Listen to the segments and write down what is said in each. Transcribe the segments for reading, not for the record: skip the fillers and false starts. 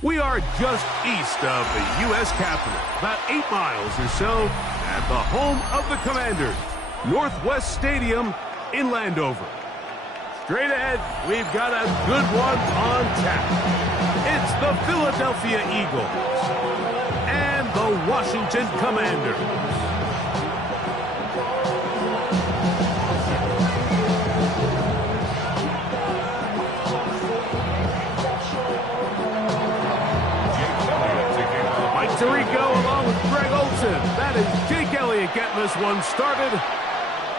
We are just east of the U.S. Capitol, about 8 miles or so, at the home of the Commanders, Northwest Stadium in Landover. Straight ahead, we've got a good one on tap. It's the Philadelphia Eagles and the Washington Commanders. Tirico along with Greg Olson. That is Jake Elliott getting this one started.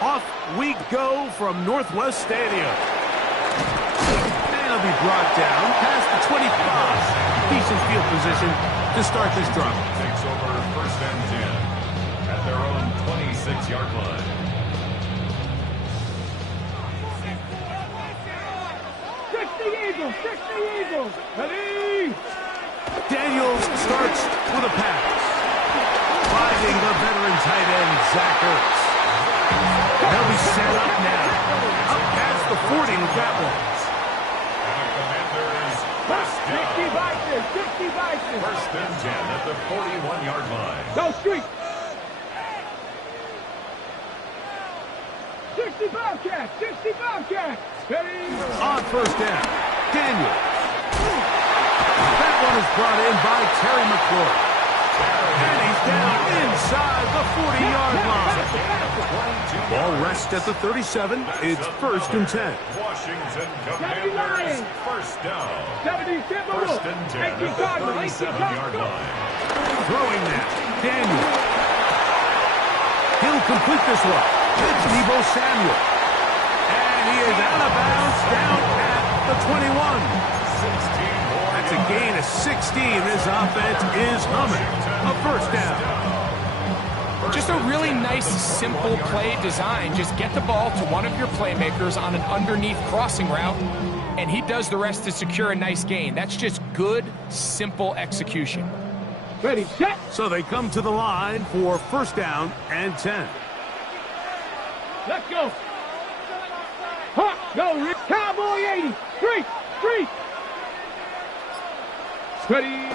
Off we go from Northwest Stadium. And it'll be brought down past the 25. Decent field position to start this drive. Takes over first and 10 at their own 26-yard line. Six the Eagles! Ready! Daniels starts with a pass. Finding the veteran tight end, Zach Ertz. They'll be set up now. Up past the 40 with that one. And the Commanders 60 Vikings. first and 10 at the 41-yard line. Go street. 60 Bobcats. Ready? On first down, Daniels. That one is brought in by Terry McLaurin. And he's down inside the 40-yard line. Ball rests at the 37. It's first and 10. Washington Commanders first down. 70 First and 10 at the 37-yard line. Throwing that, Daniels. He'll complete this one. It's Deebo Samuel. And he is out of bounds down at the 21. That's a gain of 16. This offense is humming. A first down. Just a really nice, simple play design. Just get the ball to one of your playmakers on an underneath crossing route, and he does the rest to secure a nice gain. That's just good, simple execution. Ready, set. So they come to the line for first down and 10. Let's go. Hawk, go, Rick. Cowboy 80. Three. Ready.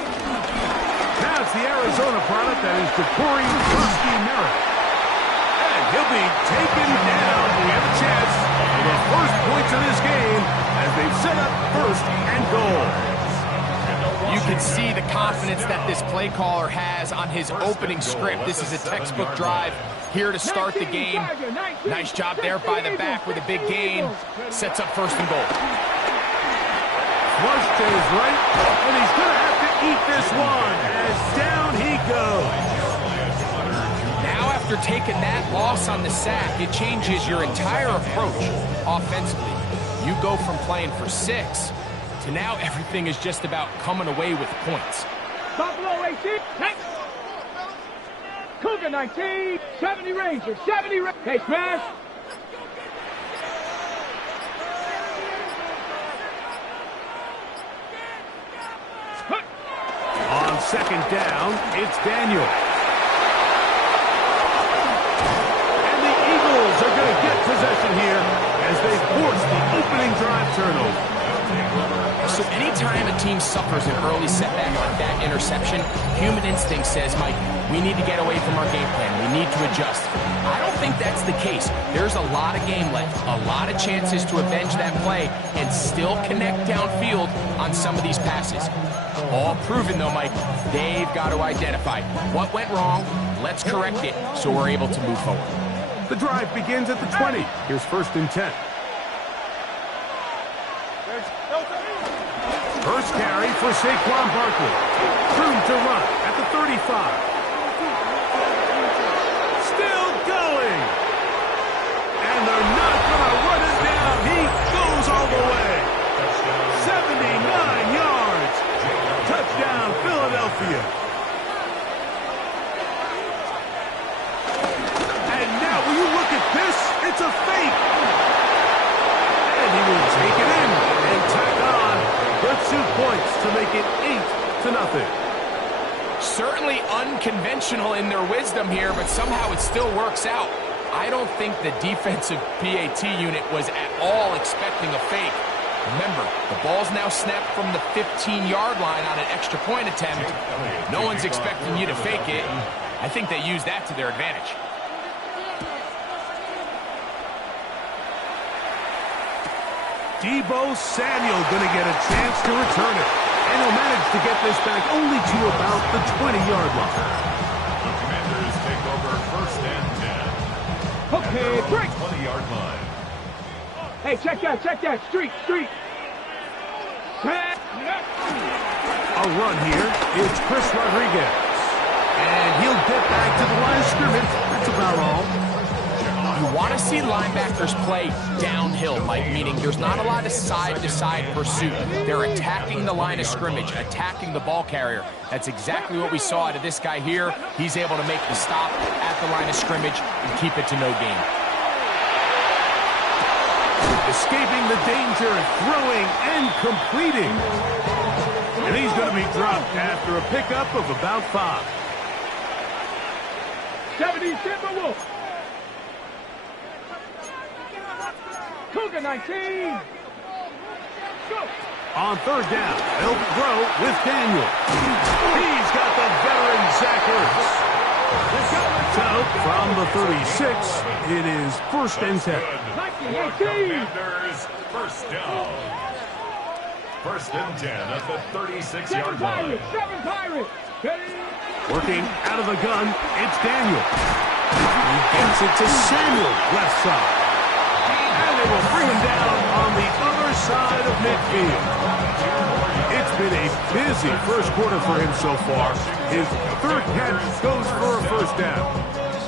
Now it's the Arizona product that is Ja'Cory Merritt. And he'll be taken down. We have a chance for the first points of this game as they've set up first and goal. You can see the confidence that this play caller has on his opening script. This is a textbook drive here to start the game. Nice job there by the back with a big gain. Sets up first and goal. Flush to his right, and he's going to have to eat this one as down he goes. Now after taking that loss on the sack, it changes your entire approach offensively. You go from playing for 6 to now everything is just about coming away with points. Buffalo 18. Next. Cougar 19. 70 Rangers. Hey, smash. On second down, it's Daniel. And the Eagles are going to get possession here as they force the opening drive turnover. So anytime a team suffers an early setback like that interception, human instinct says, Mike, we need to get away from our game plan. We need to adjust. I don't think that's the case. There's a lot of game left, a lot of chances to avenge that play and still connect downfield on some of these passes. All proven, though, Mike, they've got to identify what went wrong, let's correct it so we're able to move forward. The drive begins at the 20. Here's first and 10. First carry for Saquon Barkley. Room to run at the 35. Still going. And they're not going to run it down. He goes all the way. 79 yards. Touchdown, Philadelphia. And now, will you look at this? It's a fake. And he will take it in and tack on. Good 2 points to make it 8-0. Certainly unconventional in their wisdom here, but somehow it still works out. I don't think the defensive PAT unit was at all expecting a fake. Remember, the ball's now snapped from the 15-yard line on an extra point attempt. No one's expecting you to fake it. I think they use that to their advantage. Deebo Samuel going to get a chance to return it. And he'll manage to get this back only to about the 20-yard line. The Commanders take over 1st and 10. Okay, break. 20-yard line. Hey, check that. Street. A run here. It's Chris Rodriguez. And he'll get back to the line of scrimmage. That's about all. You want to see linebackers play downhill, Mike, meaning there's not a lot of side-to-side pursuit. They're attacking the line of scrimmage, attacking the ball carrier. That's exactly what we saw out of this guy here. He's able to make the stop at the line of scrimmage and keep it to no gain. Escaping the danger, throwing and completing. And he's going to be dropped after a pickup of about 5. 70 Timberwolves. Cougar 19. Go. On 3rd down, they'll throw with Daniel. He's got the veteran Zach Ertz. So, from the 36, it is 1st and 10. Commanders, 1st down. 1st and 10 at the 36-yard line. 7 Pirates. Working out of the gun, it's Daniel. He gets it to Samuel, left side. And they will bring him down on the other side of midfield. It's been a busy first quarter for him so far. His 3rd catch goes for a 1st down.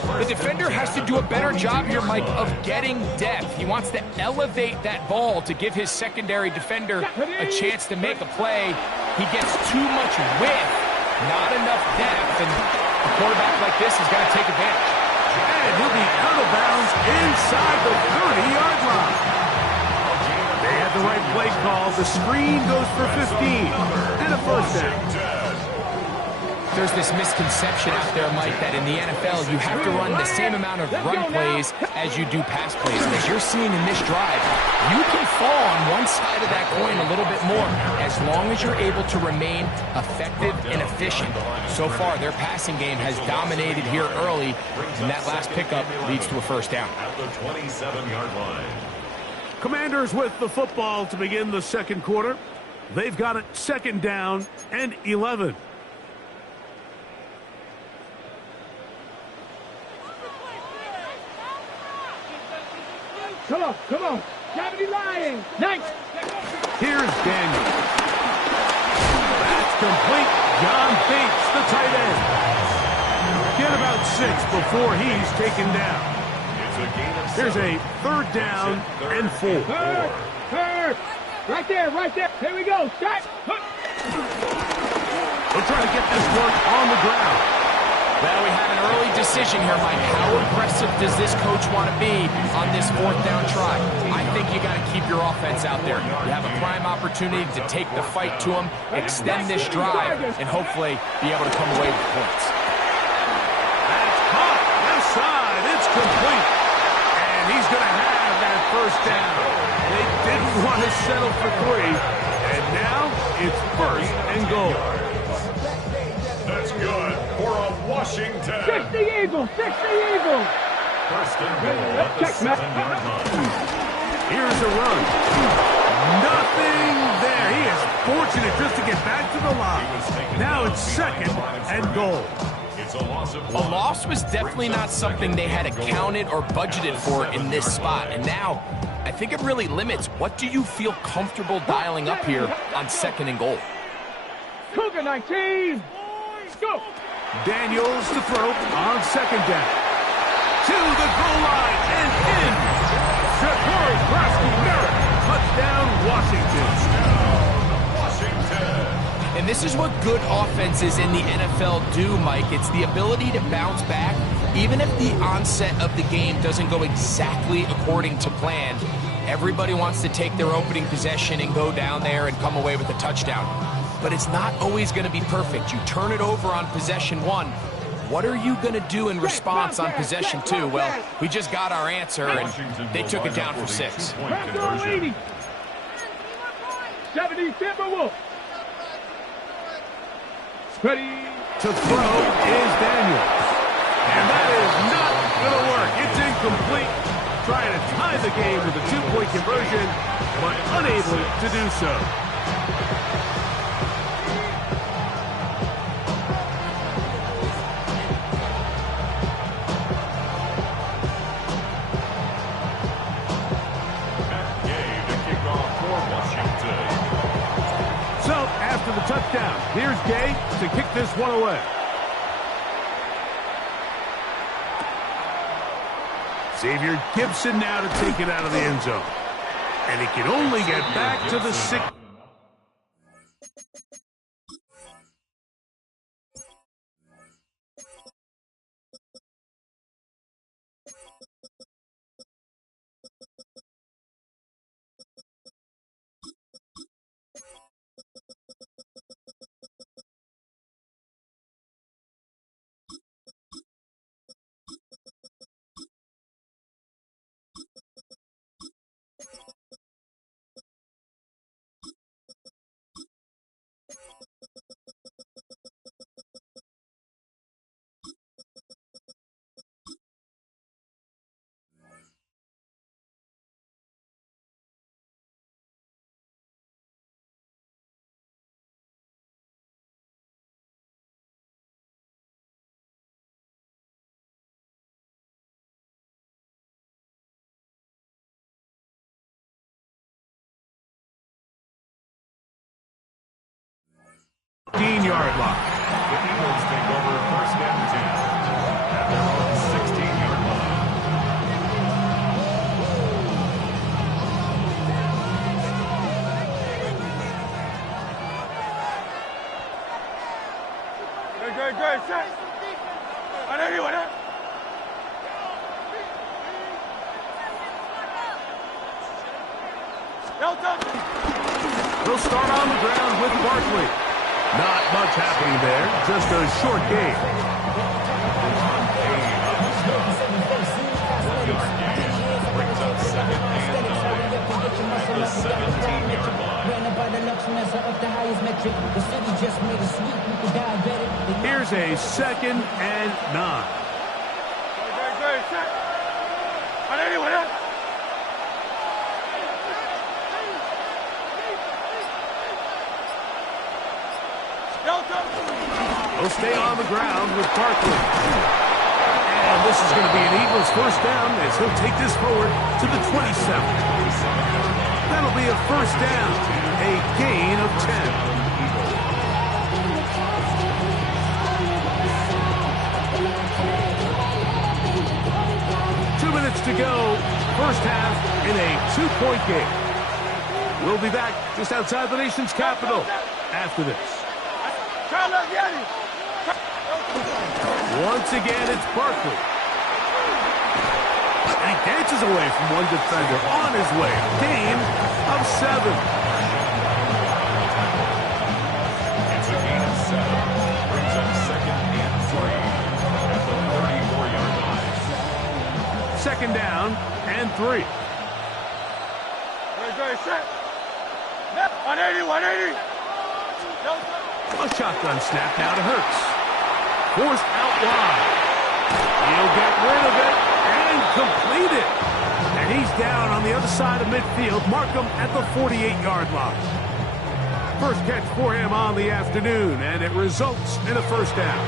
The defender has to do a better job here, Mike, of getting depth. He wants to elevate that ball to give his secondary defender a chance to make a play. He gets too much width, not enough depth, and a quarterback like this is going to take advantage. And he'll be out of bounds inside the 30-yard line. They had the right play call. The screen goes for 15 and a 1st down. There's this misconception out there, Mike, that in the NFL you have to run the same amount of run plays as you do pass plays. And as you're seeing in this drive, you can fall on one side of that coin a little bit more as long as you're able to remain effective and efficient. So far, their passing game has dominated here early, and that last pickup leads to a 1st down. At the 27-yard line. Commanders with the football to begin the 2nd quarter. They've got it 2nd down and 11. Come on. 70 Lions. Nice. Here's Daniel. That's complete. John Bates, the tight end. Get about 6 before he's taken down. Here's a 3rd down and 4. Third. Right there. Here we go. Start. They'll try to get this one on the ground. Well, we have an early decision here, Mike. How aggressive does this coach want to be on this 4th down try? I think you got to keep your offense out there. You have a prime opportunity to take the fight to them, extend this drive, and hopefully be able to come away with points. That's caught. Left side. It's complete. And he's going to have that 1st down. They didn't want to settle for 3. And now it's 1st and goal. That's good for a Washington. 60 Eagles. 1st and goal at the 7-yard line. Here's a run. Nothing there. He is fortunate just to get back to the line. Now it's 2nd and goal. It's a loss of 1. A loss was definitely not something they had accounted or budgeted for in this spot. And now, I think it really limits what do you feel comfortable dialing up here on 2nd and goal. Cougar 19. Go. Daniels to throw on 2nd down. To the goal line and in. Shatori Krosky-Merritt. Touchdown, Washington. And this is what good offenses in the NFL do, Mike. It's the ability to bounce back, even if the onset of the game doesn't go exactly according to plan. Everybody wants to take their opening possession and go down there and come away with a touchdown. But it's not always going to be perfect. You turn it over on possession 1. What are you going to do in response on possession 2? Well, we just got our answer, and they took it down for 6. 70 Timberwolves. Ready. To throw is Daniels. And that is not going to work. It's incomplete. Trying to tie the game with a two-point conversion, but unable to do so. So, after the touchdown, here's Gay to kick this one away. Xavier Gibson now to take it out of the end zone. And he can only get back to the 6. Yard line. The Eagles take over first and 10 at their own 16-yard line. Good, set. They'll start on the ground with Barkley. Not much happening there, just a short game. Brings up second and 9 at the 17-yard line. Here's a second and 9. They'll stay on the ground with Barkley. And this is going to be an Eagles first down as he'll take this forward to the 27. That'll be a first down, a gain of 10. 2 minutes to go, first half in a 2-point game. We'll be back just outside the nation's capital after this. Once again, it's Barkley. And he dances away from one defender on his way. Gain of 7. It's a gain of 7. Brings up second and 3 at the 34-yard line. Second down and 3. 180. A shotgun snap now to Hurts. Forced out wide. He'll get rid of it and complete it. And he's down on the other side of midfield. Mark him at the 48-yard line. First catch for him on the afternoon, and it results in a first down.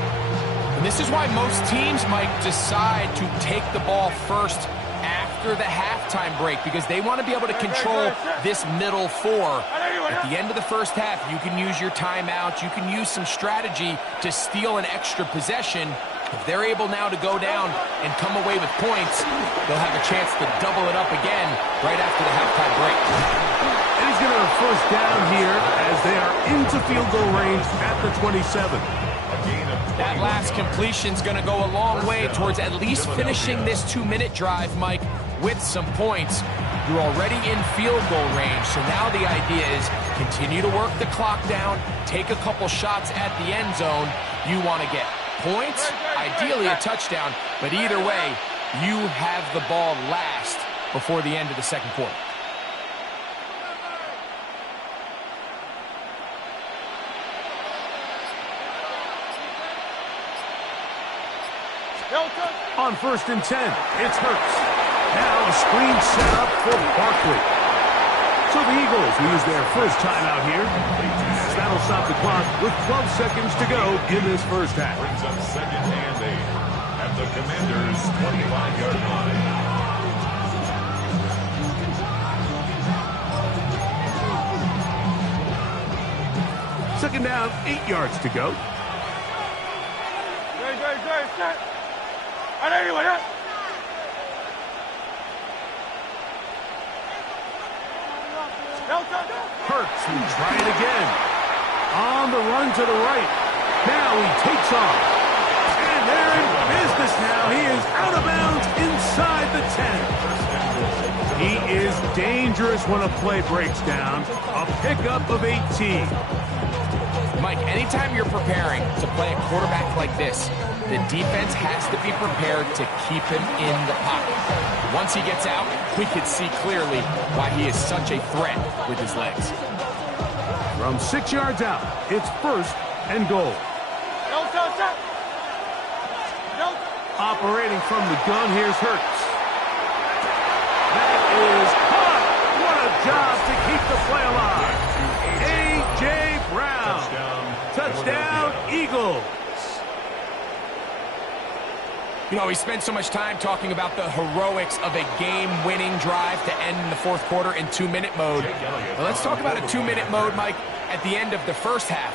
And this is why most teams might decide to take the ball first after the halftime break, because they want to be able to control this middle four. At the end of the first half, you can use your timeout. You can use some strategy to steal an extra possession. If they're able now to go down and come away with points, they'll have a chance to double it up again right after the halftime break. And he's going to have a first down here as they are into field goal range at the 27. That last completion's going to go a long way towards at least finishing this 2-minute drive, Mike, with some points. You're already in field goal range, so now the idea is continue to work the clock down, take a couple shots at the end zone. You want to get points, ideally a touchdown, but either way, you have the ball last before the end of the second quarter. On 1st and 10, it's Hurts. Now a screen set up for Barkley. So the Eagles use their first timeout here. That'll stop the clock with 12 seconds to go in this first half. Brings up 2nd and 8 at the Commanders' 25-yard line. Second down, 8 yards to go. Hurts will try it again. On the run to the right. Now he takes off. And they're in business now. He is out of bounds inside the 10. He is dangerous when a play breaks down. A pickup of 18. Mike, anytime you're preparing to play a quarterback like this, the defense has to be prepared to keep him in the pocket. Once he gets out, we can see clearly why he is such a threat with his legs. From 6 yards out, it's 1st and goal. Operating from the gun, here's Hurts. That is caught. What a job to keep the play alive. A.J. Brown. Touchdown, Eagles. You know, we spent so much time talking about the heroics of a game-winning drive to end in the 4th quarter in 2-minute mode. Well, let's talk about a 2-minute mode, Mike, at the end of the first half.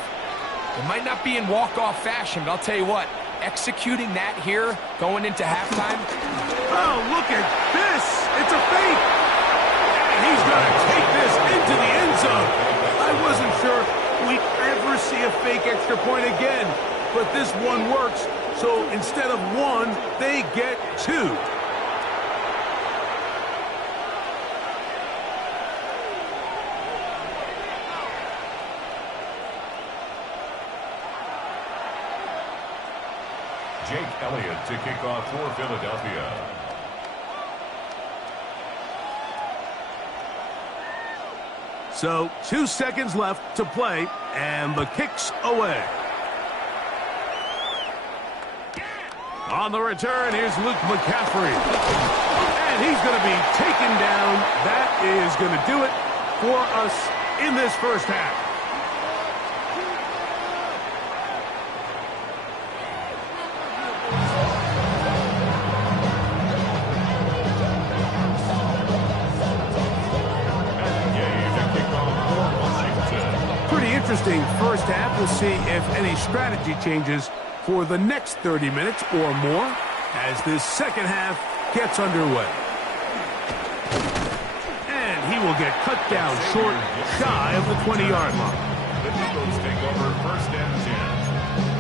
It might not be in walk-off fashion, but I'll tell you what, executing that here, going into halftime. Oh, look at this. It's a fake. And he's going to take this into the end zone. I wasn't sure we'd ever see a fake extra point again, but this one works. So instead of 1, they get 2. Jake Elliott to kick off for Philadelphia. So 2 seconds left to play, and the kick's away. On the return, here's Luke McCaffrey. And he's going to be taken down. That is going to do it for us in this first half. Pretty interesting first half. We'll see if any strategy changes for the next 30 minutes or more as this second half gets underway. And he will get cut down short, shy of the 20-yard line. The Eagles take over 1st and 10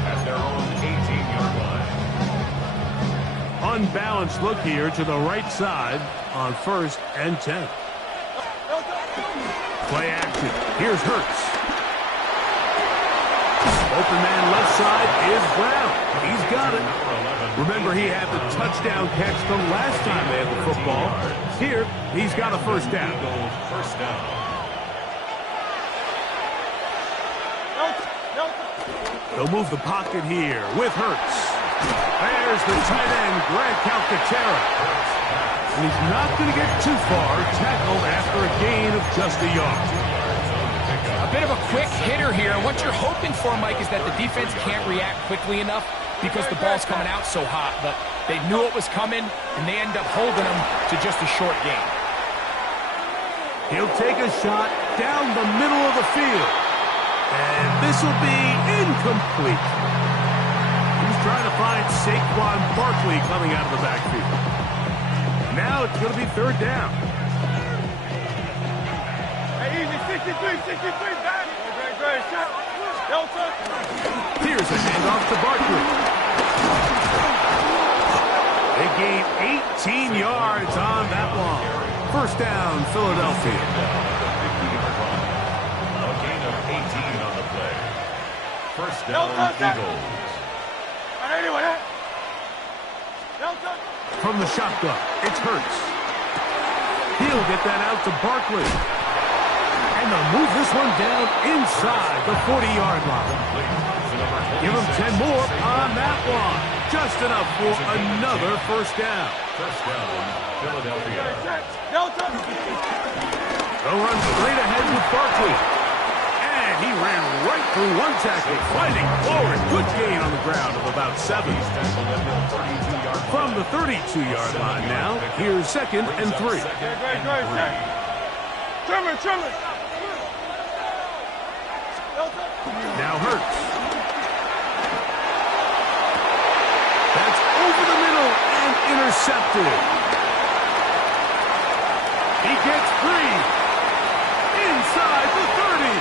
at their own 18-yard line. Unbalanced look here to the right side on 1st and 10. Play action. Here's Hurts. Open man left side is Brown. He's got it. Remember, he had the touchdown catch the last time they had the football. Here, he's got a first down. First down. They'll move the pocket here with Hurts. There's the tight end, Greg Calcaterra. And he's not going to get too far, tackled after a gain of just a yard. A bit of a quick hitter here. What you're hoping for, Mike, is that the defense can't react quickly enough because the ball's coming out so hot. But they knew it was coming, and they end up holding them to just a short gain. He'll take a shot down the middle of the field. And this will be incomplete. He's trying to find Saquon Barkley coming out of the backfield. Now it's going to be 3rd down. Here's a handoff to Barkley. They gain 18 yards on that one. First down, Philadelphia. A gain of 18 on the play. First down, Eagles. From the shotgun, it's Hurts. He'll get that out to Barkley. And they'll move this one down inside the 40-yard line. Give him 10 more on that one. Just enough for another first down. First down, Philadelphia. They'll run straight ahead with Barkley. And he ran right through one tackle, fighting forward. Good gain on the ground of about 7. From the 32-yard line now, here's 2nd and 3. Now Hurts. That's over the middle and intercepted. He gets free inside the 30.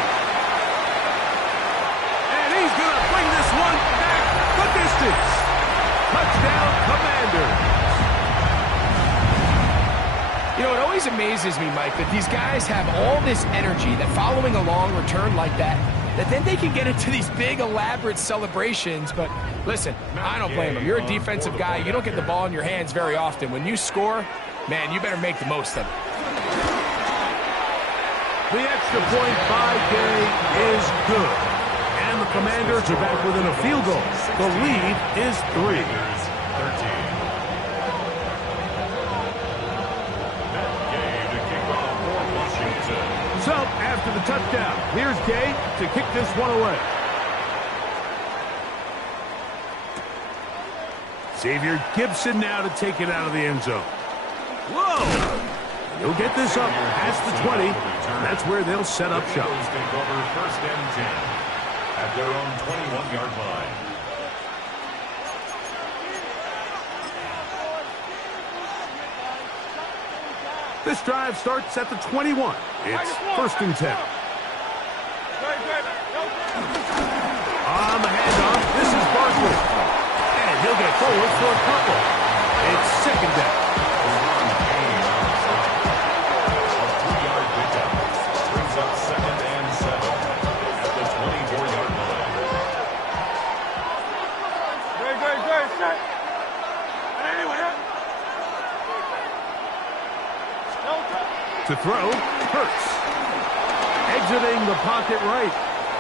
And he's going to bring this one back the distance. Touchdown, Commanders. You know, it always amazes me, Mike, that these guys have all this energy, that following a long return like that then they can get into these big, elaborate celebrations. But listen, I don't blame them. You're a defensive guy. You don't get the ball in your hands very often. When you score, man, you better make the most of it. The extra point by Gay is good. And the Commanders are back within a field goal. The lead is 3. 13. So, after the touchdown, here's Gay to kick this one away. Xavier Gibson now to take it out of the end zone. Whoa! He'll get this up past the 20. That's where they'll set up shop. Take over 1st and 10 at their own 21-yard line. This drive starts at the 21. It's 1st and 10. On the handoff, this is Barkley. And he'll get forward for a couple. It's 2nd down. A 3-yard pickup brings up 2nd and 7 at the 24-yard line. To throw, Hurts. Exiting the pocket right.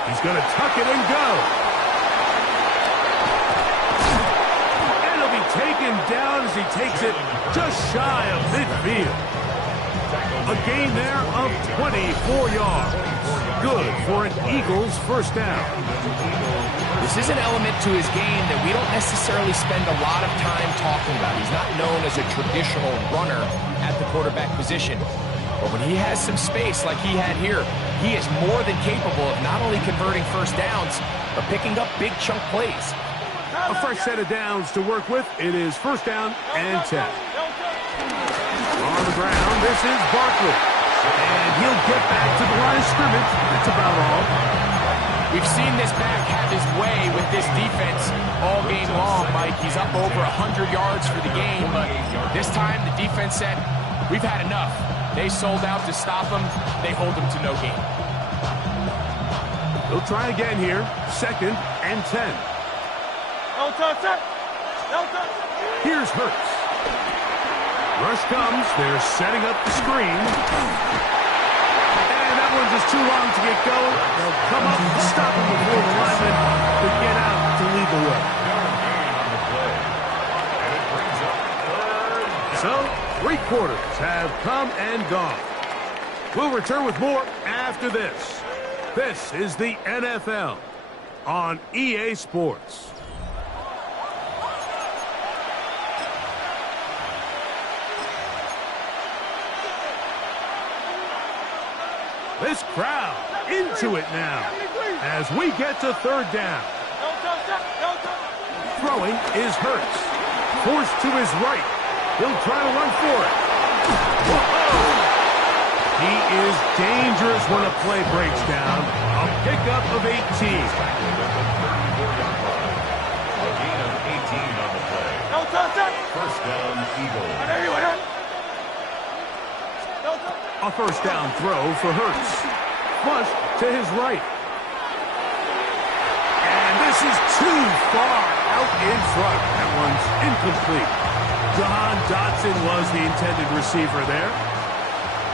He's going to tuck it and go. And he'll be taken down as he takes it just shy of midfield. A gain there of 24 yards. Good for an Eagles first down. This is an element to his game that we don't necessarily spend a lot of time talking about. He's not known as a traditional runner at the quarterback position. But when he has some space like he had here, he is more than capable of not only converting first downs, but picking up big chunk plays. A fresh set of downs to work with. It is 1st down and 10. On the ground, this is Barkley. And he'll get back to the line of scrimmage. That's about all. We've seen this back have his way with this defense all game long, Mike. He's up over 100 yards for the game, but this time the defense said, we've had enough. They sold out to stop him. They hold him to no gain. He'll try again here. 2nd and 10. Here's Hurts. Rush comes. They're setting up the screen. And that one's just too long to get going. They'll come up and stop him before the lineman to get out to lead the way. So, 3 quarters have come and gone. We'll return with more after this. This is the NFL on EA Sports. This crowd into it now as we get to 3rd down. Throwing is Hurts. Forced to his right. He'll try to run for it. Whoa! He is dangerous when a play breaks down. A pickup of 18. A gain of 18 on the play. 1st down, Eagles. A 1st down throw for Hurts. Flushed to his right. And this is too far out in front. That one's incomplete. John Dotson was the intended receiver there.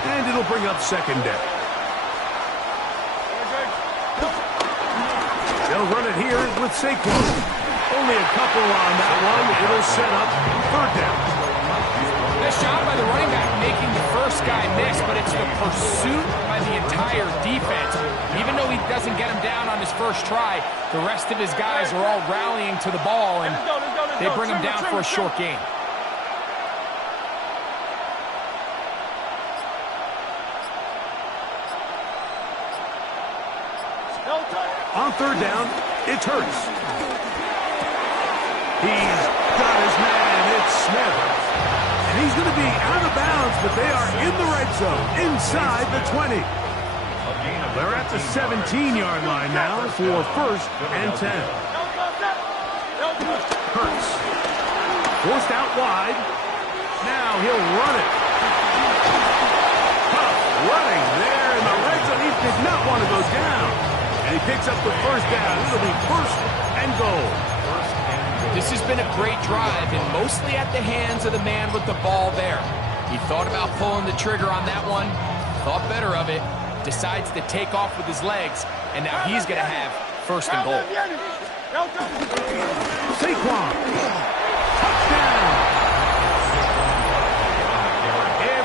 And it'll bring up 2nd down. They'll run it here with Saquon. Only a couple on that one. It'll set up third down. Nice job by the running back making the first guy miss, but it's the pursuit by the entire defense. Even though he doesn't get him down on his first try, the rest of his guys are all rallying to the ball, and they bring him down for a short gain. On third down, it's Hurts. He's got his man. It's Smith. And he's going to be out of bounds, but they are in the red zone, inside the 20. They're at the 17-yard line now for first and 10. Hurts. Forced out wide. Now he'll run it. Tough running there in the red zone. He did not want to go down. And he picks up the first down. It'll be first and goal. This has been a great drive, and mostly at the hands of the man with the ball there. He thought about pulling the trigger on that one, thought better of it, decides to take off with his legs, and now he's going to have first and goal. Saquon. Touchdown.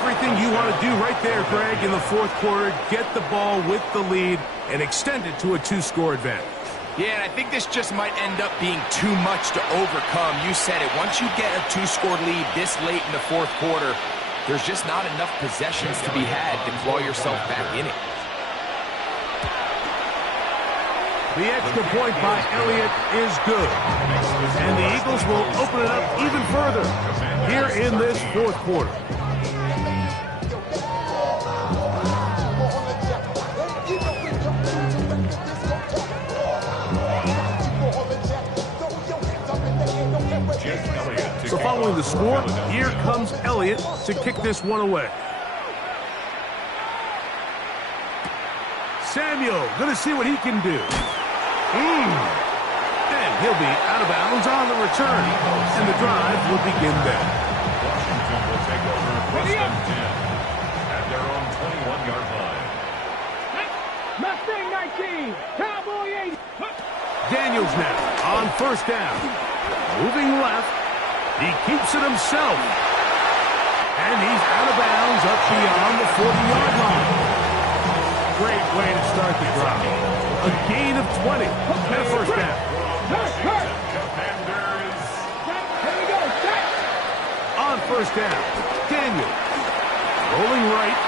Everything you want to do right there, Greg, in the fourth quarter. Get the ball with the lead and extend it to a 2-score advantage. Yeah, and I think this just might end up being too much to overcome. You said it. Once you get a 2-score lead this late in the fourth quarter, there's just not enough possessions to be had to claw yourself back in it. The extra point by Elliott is good. And the Eagles will open it up even further here in this fourth quarter. So following the score, here comes Elliott to kick this one away. Samuel, going to see what he can do. And he'll be out of bounds on the return. And the drive will begin there. Washington will take over first and 10 at their own 21-yard line. Mustang 19, Cowboy 80. Daniels now on first down. Moving left. He keeps it himself. And he's out of bounds up beyond the 40-yard line. Great way to start the drive. A gain of 20 and a first down. Here we go, set. On first down, Daniels rolling right.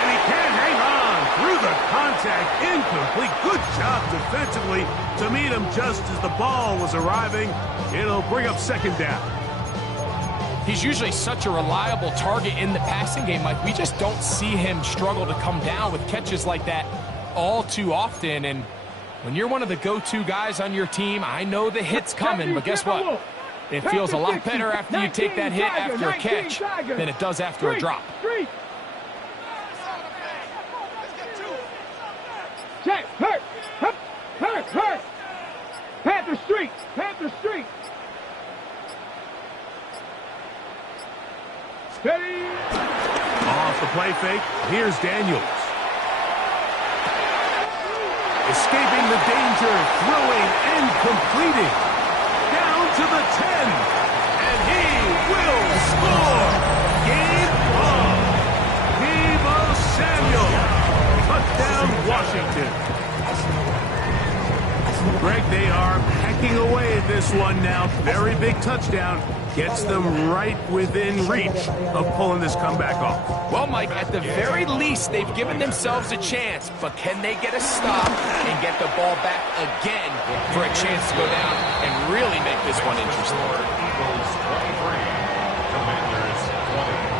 And he can't hang on through the contact. Incomplete. Good job defensively to meet him just as the ball was arriving. It'll bring up second down. He's usually such a reliable target in the passing game. Like, we just don't see him struggle to come down with catches like that all too often. And when you're one of the go-to guys on your team, I know the hit's coming, but guess what? It feels a lot better after you take that hit after a catch than it does after a drop. Check, hurt, hurt. Panther Street, Panther Street. Steady. Off the play fake, here's Daniels. Escaping the danger, throwing and completing. Down to the 10. And he will score. Game on. Deebo Samuel. Touchdown, Washington. Greg, they are hacking away at this one now. Very big touchdown. Gets them right within reach of pulling this comeback off. Well, Mike, at the very least, they've given themselves a chance, but can they get a stop and get the ball back again for a chance to go down and really make this one interesting? Eagles 23, Commanders 20.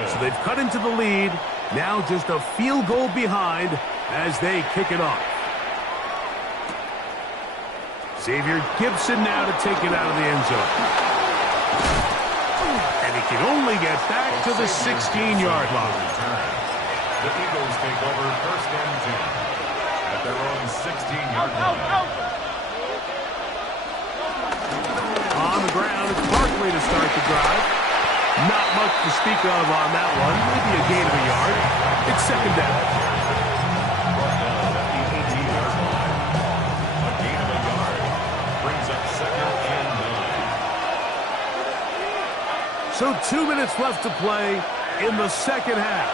So they've cut into the lead. Now just a field goal behind as they kick it off. Xavier Gibson now to take it out of the end zone. And he can only get back to the 16-yard line. The Eagles take over first and 10 at their own 16-yard line. the ground. It's Barkley to start the drive. Not much to speak of on that one. Maybe a gain of a yard. It's second down. Brought down at the 18-yard line. A gain of a yard brings up second and 9. So 2 minutes left to play in the second half.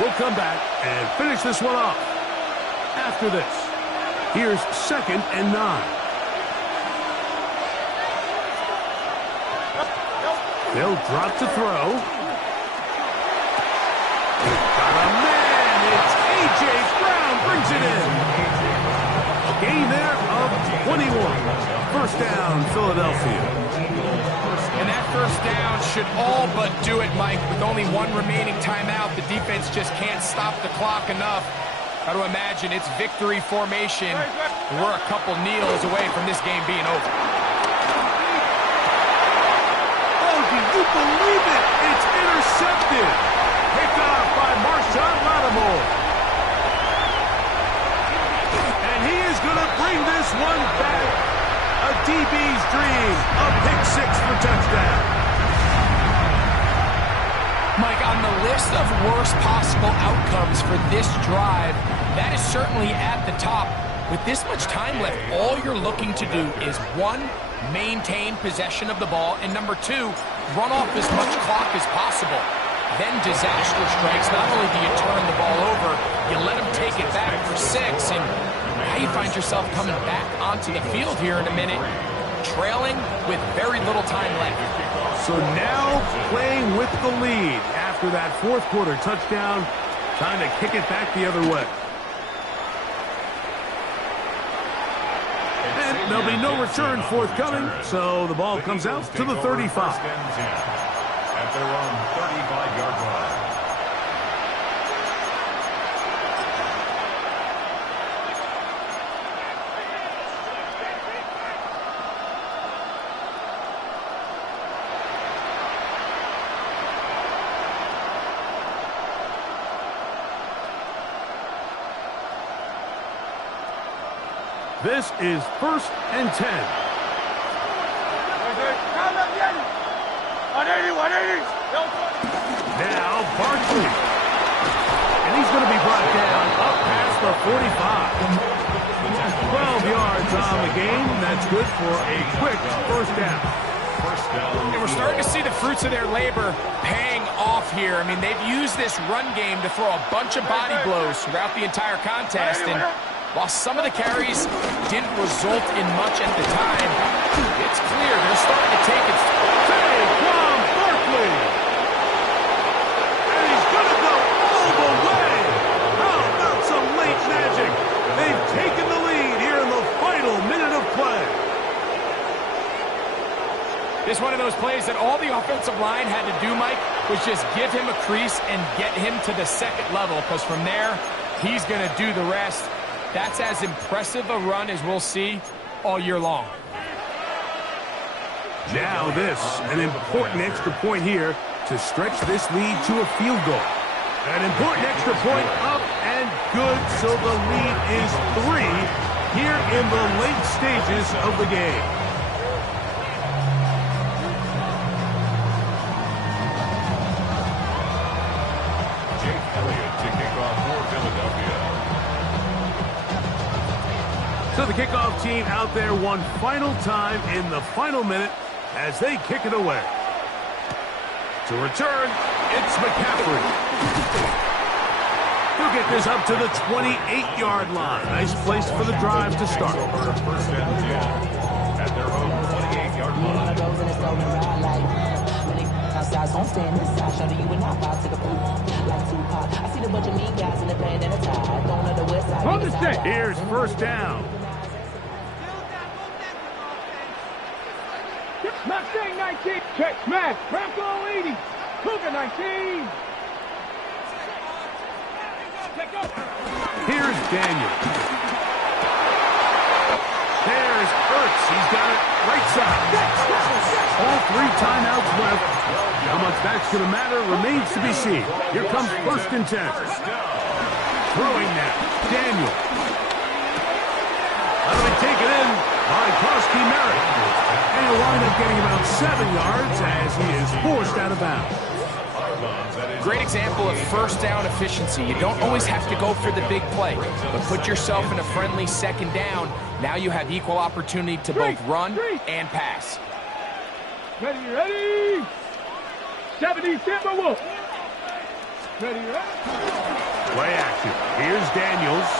We'll come back and finish this one off after this. Here's second and 9. They'll drop to throw. Got a man. It's A.J. Brown brings it in. A gain there of 21. First down, Philadelphia. And that first down should all but do it, Mike. With only one remaining timeout, the defense just can't stop the clock enough. Got to imagine it's victory formation. We're a couple kneels away from this game being over. Can you believe it? It's intercepted. Picked off by Marshawn Lattimore. And he is going to bring this one back. A DB's dream. A pick six for touchdown. Mike, on the list of worst possible outcomes for this drive, that is certainly at the top. With this much time left, all you're looking to do is, one, maintain possession of the ball, and number two, run off as much clock as possible. Then disaster strikes. Not only do you turn the ball over, you let them take it back for 6, and now you find yourself coming back onto the field here in a minute, trailing with very little time left. So now playing with the lead after that fourth quarter touchdown, trying to kick it back the other way. And there'll be no return forthcoming, so the ball comes out to the 35. At their own 35-yard line. This is 1st and 10. Now Barkley. And he's going to be brought down up past the 45. 12 yards on the game. That's good for a quick first down. And we're starting to see the fruits of their labor paying off here. I mean, they've used this run game to throw a bunch of body blows throughout the entire contest. And while some of the carries didn't result in much at the time, it's clear they're starting to take it. Saquon Barkley. And he's going to go all the way. How about some late magic? They've taken the lead here in the final minute of play. This is one of those plays that all the offensive line had to do, Mike, was just give him a crease and get him to the second level, because from there, he's going to do the rest. That's as impressive a run as we'll see all year long. Now this, an important extra point here to stretch this lead to a field goal. An important extra point up and good, so the lead is 3 here in the late stages of the game. Jake Elliott to kick off for Philadelphia. So the kickoff team out there one final time in the final minute as they kick it away. To return, it's McCaffrey. He'll get this up to the 28-yard line. Nice place for the drive to start. First and 10 at their own 28-yard line. Hold the stick. Here's first down. Mustang 19. Check smash. Bronco 80. Cougar 19. Here's Daniel. There's Ertz. He's got it right side. All 3 timeouts left. How much that's going to matter remains to be seen. Here comes 1st and 10. Throwing now. Daniel. How do they take it in by Koski Merritt? And he'll wind up getting about 7 yards as he is forced out of bounds. Great example of first down efficiency. You don't always have to go for the big play, but put yourself in a friendly second down. Now you have equal opportunity to both run and pass. Ready. 70 Timberwolves. Ready. Play action. Here's Daniels.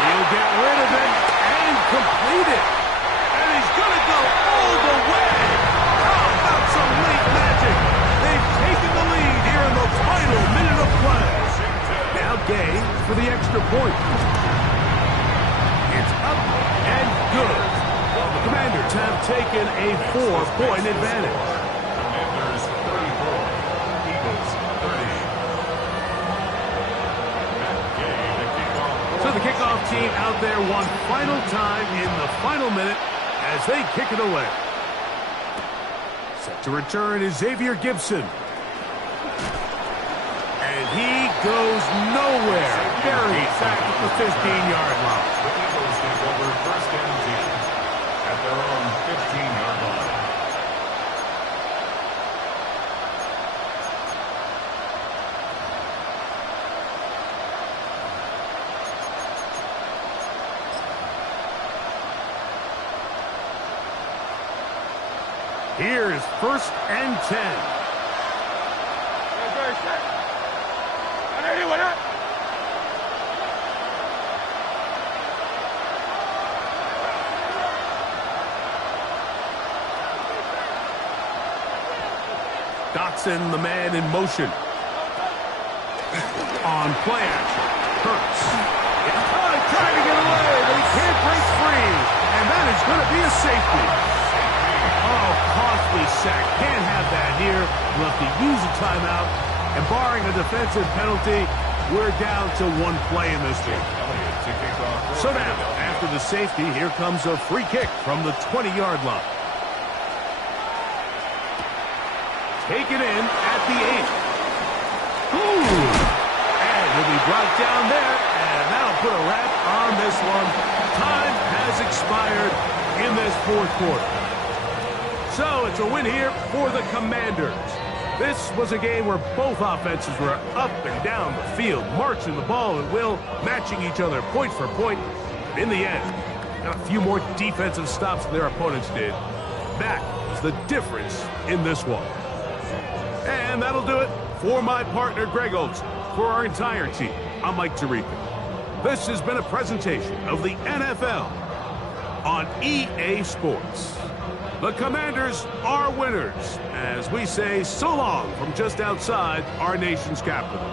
He'll get rid of it and complete it. And he's going to go all the way. How about some late magic? They've taken the lead here in the final minute of play. Now Gay for the extra point. It's up and good. The Commanders have taken a 4-point advantage. Commanders 34, Eagles 30. So the kickoff team out there one final time in the final minute as they kick it away. Set to return is Xavier Gibson. And he goes nowhere. Buried back at the 15-yard line. The Eagles take over first and 10 at their own 15-yard line. Here's first and 10. Dotson, the man in motion. On play action. Hurts. Trying to get away, but he can't break free. And that is going to be a safety. Oh, costly sack. Can't have that here. We'll have to use a timeout. And barring a defensive penalty, we're down to one play in this game. So now, after the safety, here comes a free kick from the 20-yard line. Taken in at the 8. Ooh! And he'll be brought down there, and that'll put a wrap on this one. Time has expired in this fourth quarter. So it's a win here for the Commanders. This was a game where both offenses were up and down the field, marching the ball at will, matching each other point for point. In the end, got a few more defensive stops than their opponents did. That is the difference in this one. And that'll do it for my partner, Greg Olson. For our entire team, I'm Mike Tirico. This has been a presentation of the NFL on EA Sports. The Commanders are winners, as we say so long from just outside our nation's capital.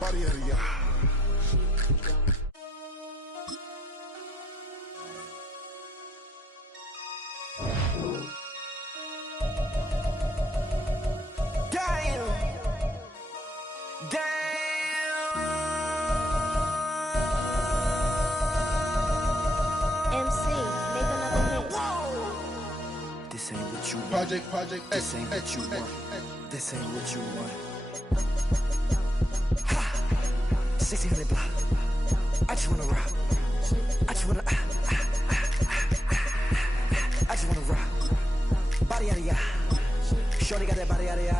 This ain't what you want. Project. This ain't what you want. This ain't what you want. Ha! 1600 block. I just wanna rock. I just wanna. I just wanna rock. Body out of ya. Shorty got that body out of ya.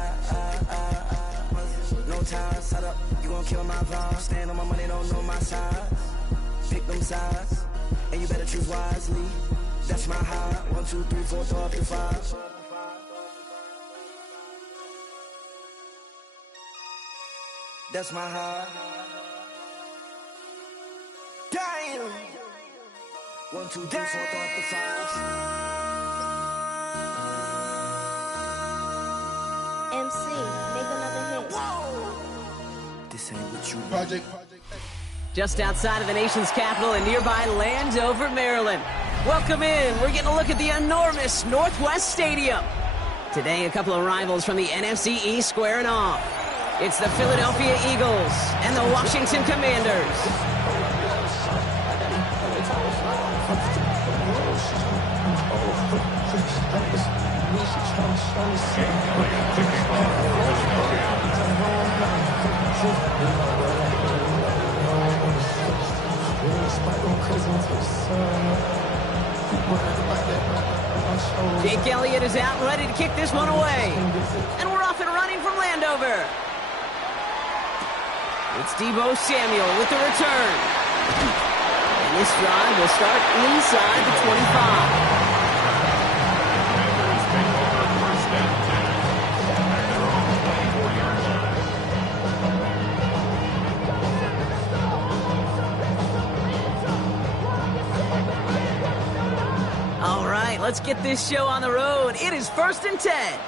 No ties. Set up. You gon' kill my vibe. Stand on my money, don't know my size. Pick them sides, and you better choose wisely. That's my high. 1, 2, 3, 4, throw up to 5. That's my high. Damn. 1, 2, 3, 4, throw up to 5. MC, make another hit. This ain't what you want. Project. Just outside of the nation's capital in nearby Landover, Maryland. Welcome in. We're getting a look at the enormous Northwest Stadium. Today, a couple of rivals from the NFC East squaring off. It's the Philadelphia Eagles and the Washington Commanders. Jake Elliott is out and ready to kick this one away. And we're off and running from Landover. It's Deebo Samuel with the return. And this drive will start inside the 25. Let's get this show on the road. It is 1st and 10.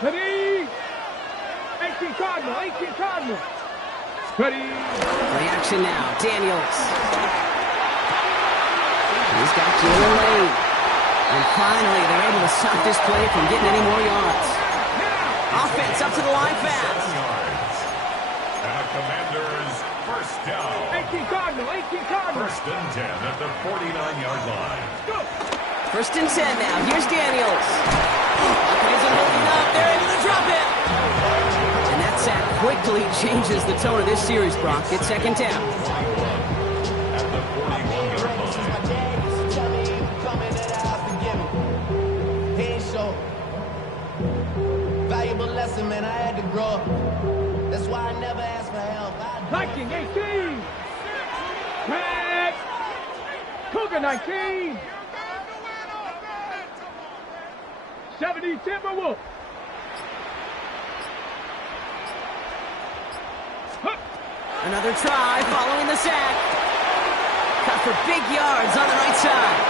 Ready? 18 Cardinal. Ready? Reaction now. Daniels. He's got Jalen Lane. And finally, they're able to stop this play from getting any more yards. Offense up to the line fast. And the Commanders first down. 18 Cardinal. 1st and 10 at the 49-yard line. Go. 1st and 10 now. Here's Daniels. Offense isn't holding up. They're able to drop it. And that sack quickly changes the tone of this series, Brock. It's 2nd down. At the 41-yard line. Valuable lesson, man. I had to grow up. That's why I never asked for help. Viking 18. Tag. Cougar 19. 70 Timberwolves. Another try following the sack. Cut for big yards on the right side.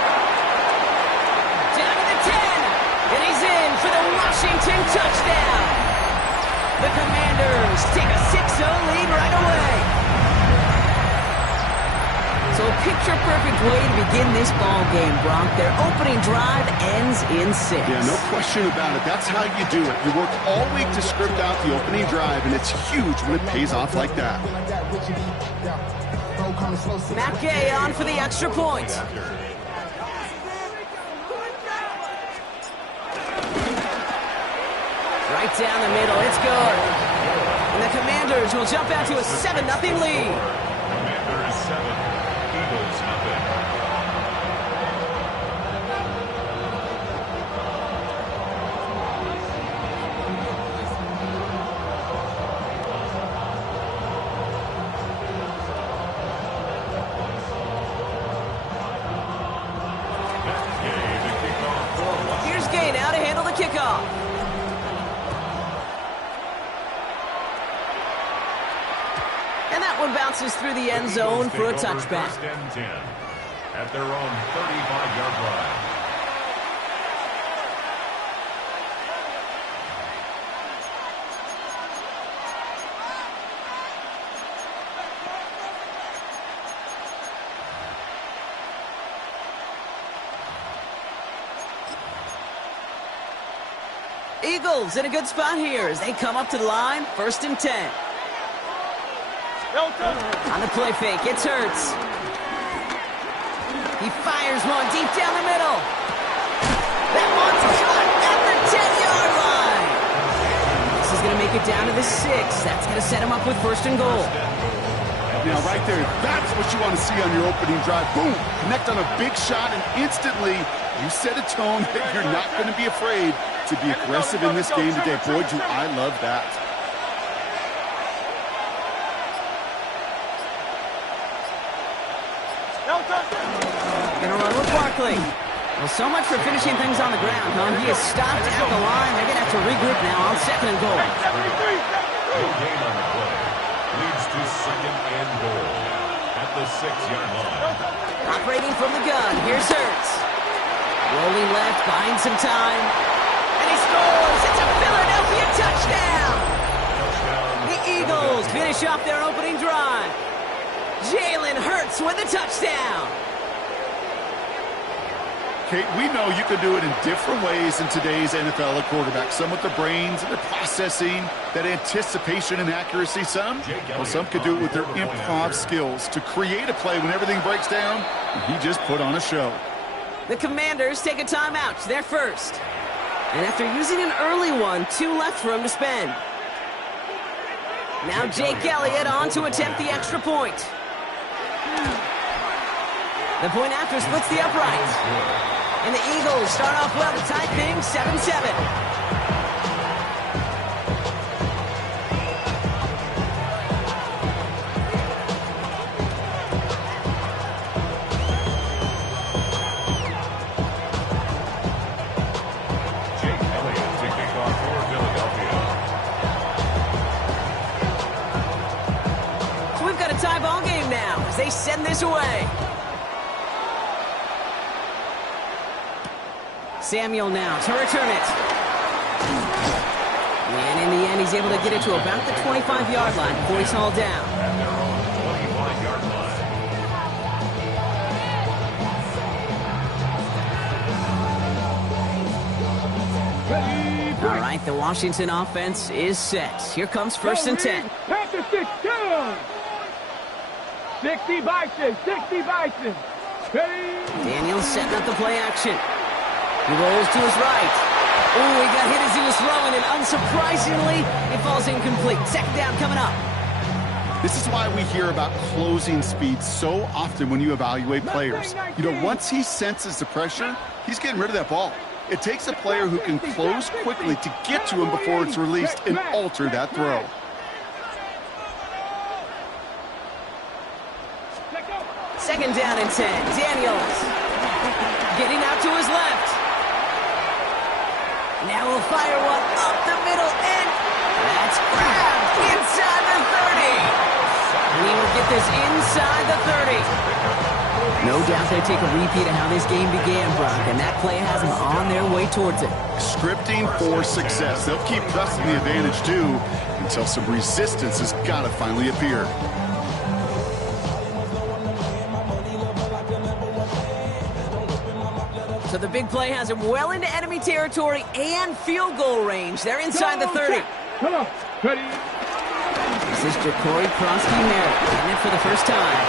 Down to the 10. And he's in for the Washington touchdown. The Commanders take a 6-0 lead right away. So a picture-perfect way to begin this ball game, Brock. Their opening drive ends in 6. Yeah, no question about it. That's how you do it. You work all week to script out the opening drive, and it's huge when it pays off like that. Matt Gay on for the extra point. Right down the middle, it's good. And the Commanders will jump out to a 7-0 lead. Commanders 7, Eagles nothing. Here's Gay now to handle the kickoff. And that one bounces through the end zone for a touchback. 1st and 10 at their own 35-yard line. Eagles in a good spot here as they come up to the line, 1st and 10. On the play fake, it's Hurts. He fires one deep down the middle. That one's shot at the 10-yard line. This is going to make it down to the 6. That's going to set him up with 1st and goal. Now, right there, that's what you want to see on your opening drive. Boom! Connect on a big shot, and instantly you set a tone that you're not going to be afraid to be aggressive in this game today. Boy, do I love that. Gonna run with Barkley. Well, so much for finishing things on the ground, huh? He is stopped at the line. They're gonna have to regroup now on 2nd and goal. No gain on the play. Leads to 2nd and goal at the 6-yard line. Operating from the gun, here's Hurts. Rolling left, buying some time. And he scores! It's a Philadelphia touchdown! The Eagles finish off their opening drive. Jalen Hurts with a touchdown. Kate, we know you can do it in different ways in today's NFL at quarterback. Some with the brains and the processing, that anticipation and accuracy. Some could do it with their improv skills to create a play when everything breaks down. And he just put on a show. The Commanders take a timeout. They're first. And after using an early one, 2 left for him to spend. Now Jake Elliott on to attempt the extra point. The point after splits the upright. And the Eagles start off well to tie things 7-7. Tie ball game now as they send this away. Samuel now to return it. And in the end, he's able to get it to about the 25-yard line before he's hauled down. At their own 25-yard line. All right, the Washington offense is set. Here comes 1st and 10. Pass to 6, down. 60 Bison, 60 Bison. Daniels setting up the play action. He rolls to his right. Oh, he got hit as he was throwing, and unsurprisingly, it falls incomplete. 2nd down coming up. This is why we hear about closing speed so often when you evaluate players. You know, once he senses the pressure, he's getting rid of that ball. It takes a player who can close quickly to get to him before it's released and alter that throw. Second down and 10. Daniels getting out to his left. Now we'll fire one up the middle, and that's grabbed inside the 30. We will get this inside the 30. No doubt they take a repeat of how this game began, Brock, and that play has them on their way towards it. Scripting for success. They'll keep pressing the advantage, too, until some resistance has got to finally appear. So the big play has him well into enemy territory and field goal range. They're inside the 30. Come on, ready. This is Jacory Krosky-Merritt getting it for the first time.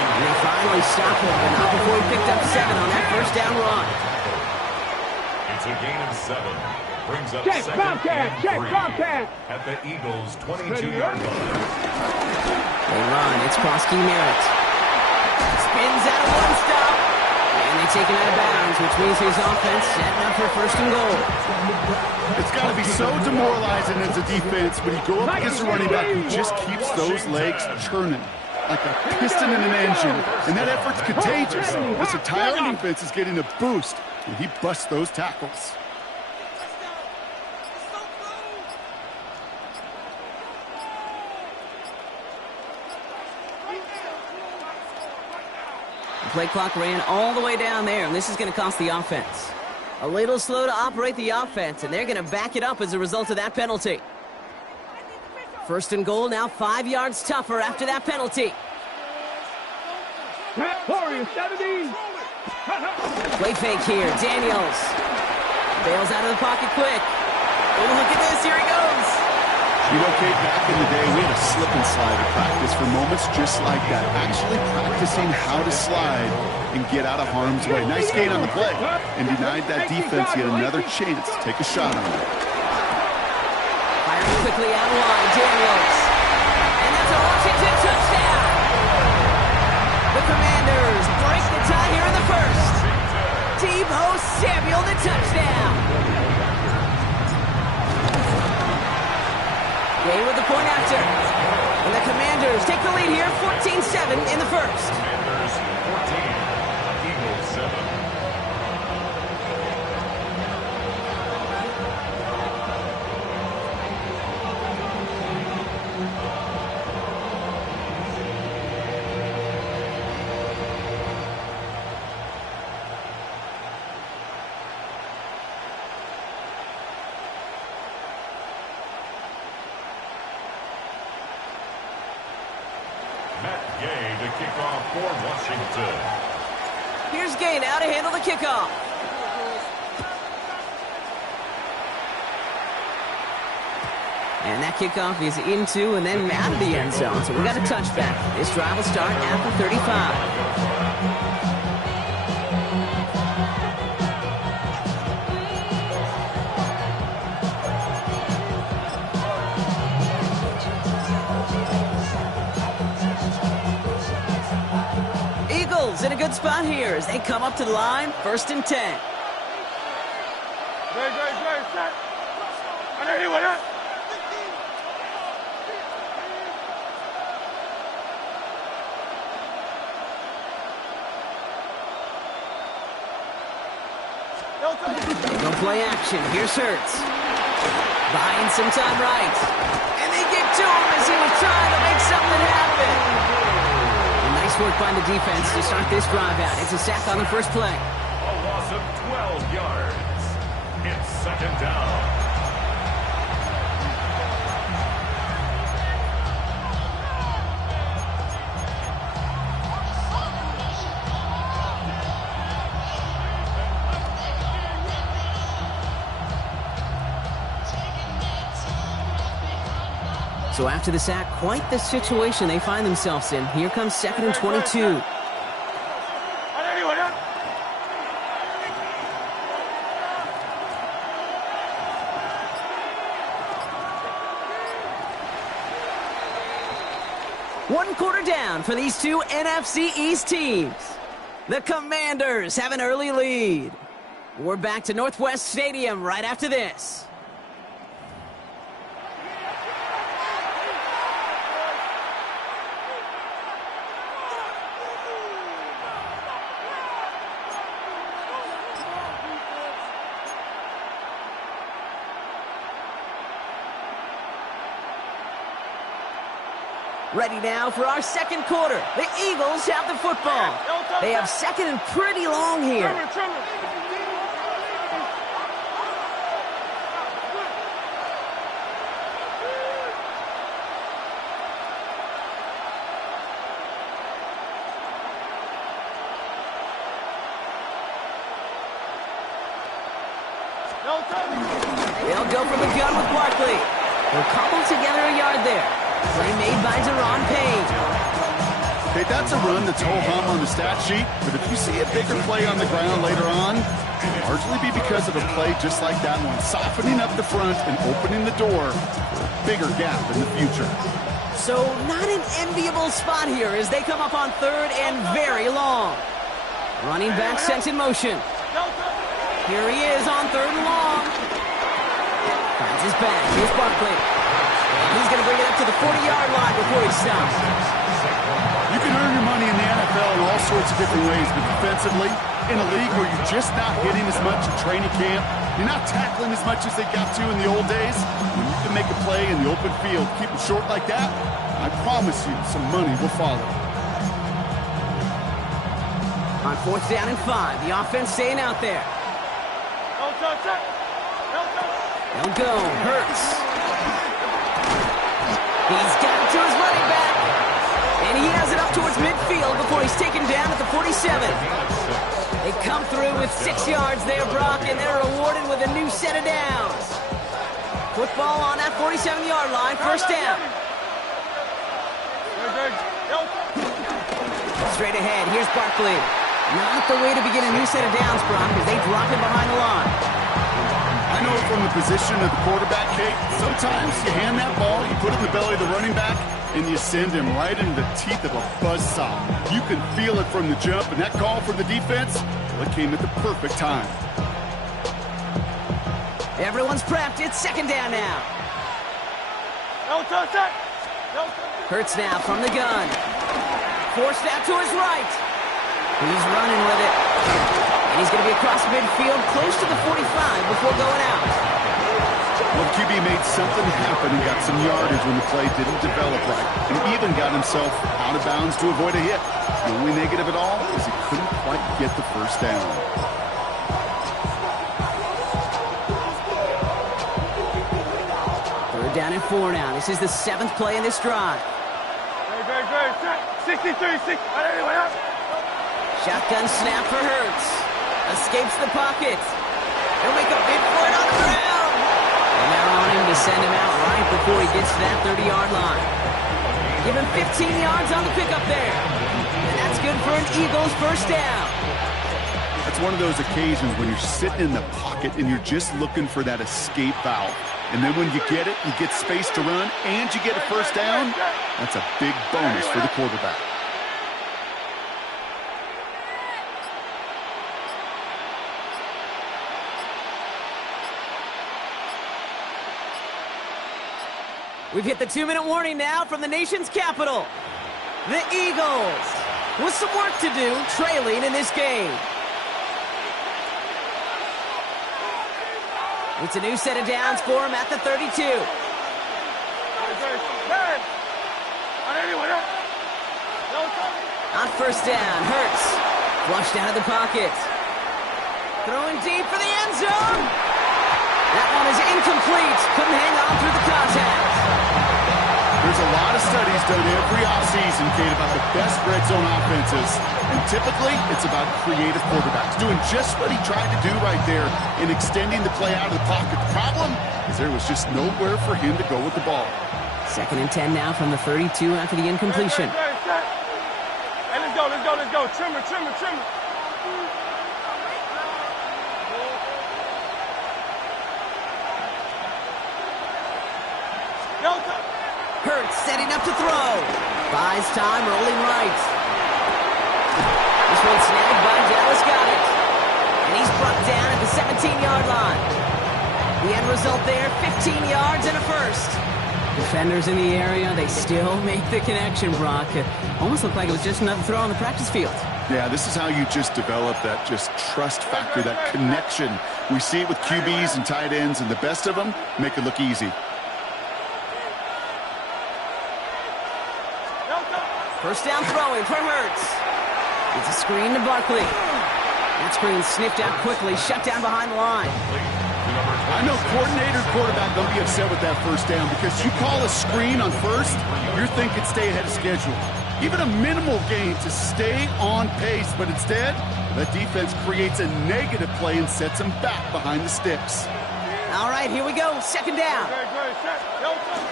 And they finally stop him, but not before he picked up 7 on that 1st down run. It's a gain of 7. Brings up Check 2nd and 3 Bobcat. at the Eagles' 22-yard line. They run. It's Krosky-Merritt. Spins out of one stop. And they take it out of bounds, which means his offense setting up for 1st and goal. It's got to be so demoralizing as a defense when you go up against a running back who just keeps those legs churning like a piston in an engine. And that effort's contagious. This entire defense is getting a boost when he busts those tackles. Play clock ran all the way down there, and this is going to cost the offense. A little slow to operate the offense, and they're going to back it up as a result of that penalty. 1st and goal, now 5 yards tougher after that penalty. Warriors 17. Play fake here, Daniels. Bails out of the pocket quick. Oh, look at this. Here he goes. You know, Kate, back in the day, we had a slip and slide at practice for moments just like that. Actually practicing how to slide and get out of harm's way. Nice gain on the play, and denied that defense yet another chance to take a shot on it. Firing quickly out wide, Daniels. And that's a Washington touchdown. The Commanders break the tie here in the first. Deebo Samuel, the touchdown. Gay with the point after. And the Commanders take the lead here, 14-7 in the first. Commanders 14, Eagles 7. Gay to kick off for Washington. Here's Gay now to handle the kickoff. And that kickoff is into and then out of the end zone. So we got a touchback. This drive will start at the 35. In a good spot here as they come up to the line, 1st and 10. Set. Anyone else? No play action. Here's Hurts. Buying some time right. And they get to him as he was trying to make something happen. Nice work by the defense to start this drive out. It's a sack on the first play. A loss of 12 yards. It's 2nd down. So after the sack, quite the situation they find themselves in. Here comes 2nd and 22. One quarter down for these two NFC East teams. The Commanders have an early lead. We're back to Northwest Stadium right after this. Ready now for our second quarter. The Eagles have the football. They have 2nd and pretty long here. They'll go for the gun with Barkley. They'll cobble together a yard there. Play made by Deron Payne. Okay, that's a run that's ho-hum on the stat sheet, but if you see a bigger play on the ground later on, it'll largely be because of a play just like that one, softening up the front and opening the door for a bigger gap in the future. So not an enviable spot here as they come up on 3rd and very long. Running back sent in motion. Here he is on 3rd and long. Finds his back. Here's Barkley. He's going to bring it up to the 40-yard line before he stops. You can earn your money in the NFL in all sorts of different ways, but defensively, in a league where you're just not hitting as much in training camp, you're not tackling as much as they got to in the old days, you need to make a play in the open field. Keep it short like that, I promise you some money will follow. On 4th down and 5, the offense staying out there. They'll go. Hurts. He's got it to his running back. And he has it up towards midfield before he's taken down at the 47. They come through with 6 yards there, Brock, and they're rewarded with a new set of downs. Football on that 47-yard line, first down. Straight ahead, here's Barkley. Not the way to begin a new set of downs, Brock, as they drop him behind the line. I know from the position of the quarterback, Kate, sometimes you hand that ball, you put it in the belly of the running back, and you send him right into the teeth of a buzzsaw. You can feel it from the jump, and that call from the defense, well, it came at the perfect time. Everyone's prepped. It's second down now. Hurts now from the gun. Forced out to his right. He's running with it. And he's going to be across midfield, close to the 45 before going out. Well, the QB made something happen and got some yardage when the play didn't develop right. And even got himself out of bounds to avoid a hit. The only negative at all is he couldn't quite get the first down. Third down and 4 now. This is the 7th play in this drive. Great. 63, 6. Shotgun snap for Hurts. Escapes the pocket. He'll make a bid for it on the ground. And they're on him to send him out right before he gets to that 30-yard line. Give him 15 yards on the pickup there. And that's good for an Eagles first down. That's one of those occasions when you're sitting in the pocket and you're just looking for that escape valve. And then when you get it, you get space to run, and you get a first down. That's a big bonus for the quarterback. We've hit the 2-minute warning now from the nation's capital. The Eagles with some work to do, trailing in this game. It's a new set of downs for him at the 32. On first down, Hurts. Flushed out of the pocket. Throwing deep for the end zone. That one is incomplete. Couldn't hang on through the contact. There's a lot of studies done every offseason, Kate, about the best red zone offenses. And typically, it's about creative quarterbacks doing just what he tried to do right there in extending the play out of the pocket. The problem is there was just nowhere for him to go with the ball. 2nd and 10 now from the 32 after the incompletion. Hey, let's go. Trimmer. Hurts setting up to throw. Buys time, rolling right. This one snagged by Dallas Goedert. And he's brought down at the 17-yard line. The end result there, 15 yards and a first. Defenders in the area, they still make the connection, Brock. It almost looked like it was just another throw on the practice field. Yeah, this is how you just develop that just trust factor, that connection. We see it with QBs and tight ends, and the best of them make it look easy. First down throwing for Hurts. It's a screen to Barkley. That screen sniffed out quickly, shut down behind the line. I know coordinator quarterback don't be upset with that first down because you call a screen on first, you're thinking stay ahead of schedule. Even a minimal gain to stay on pace, but instead, the defense creates a negative play and sets them back behind the sticks. All right, here we go, second down.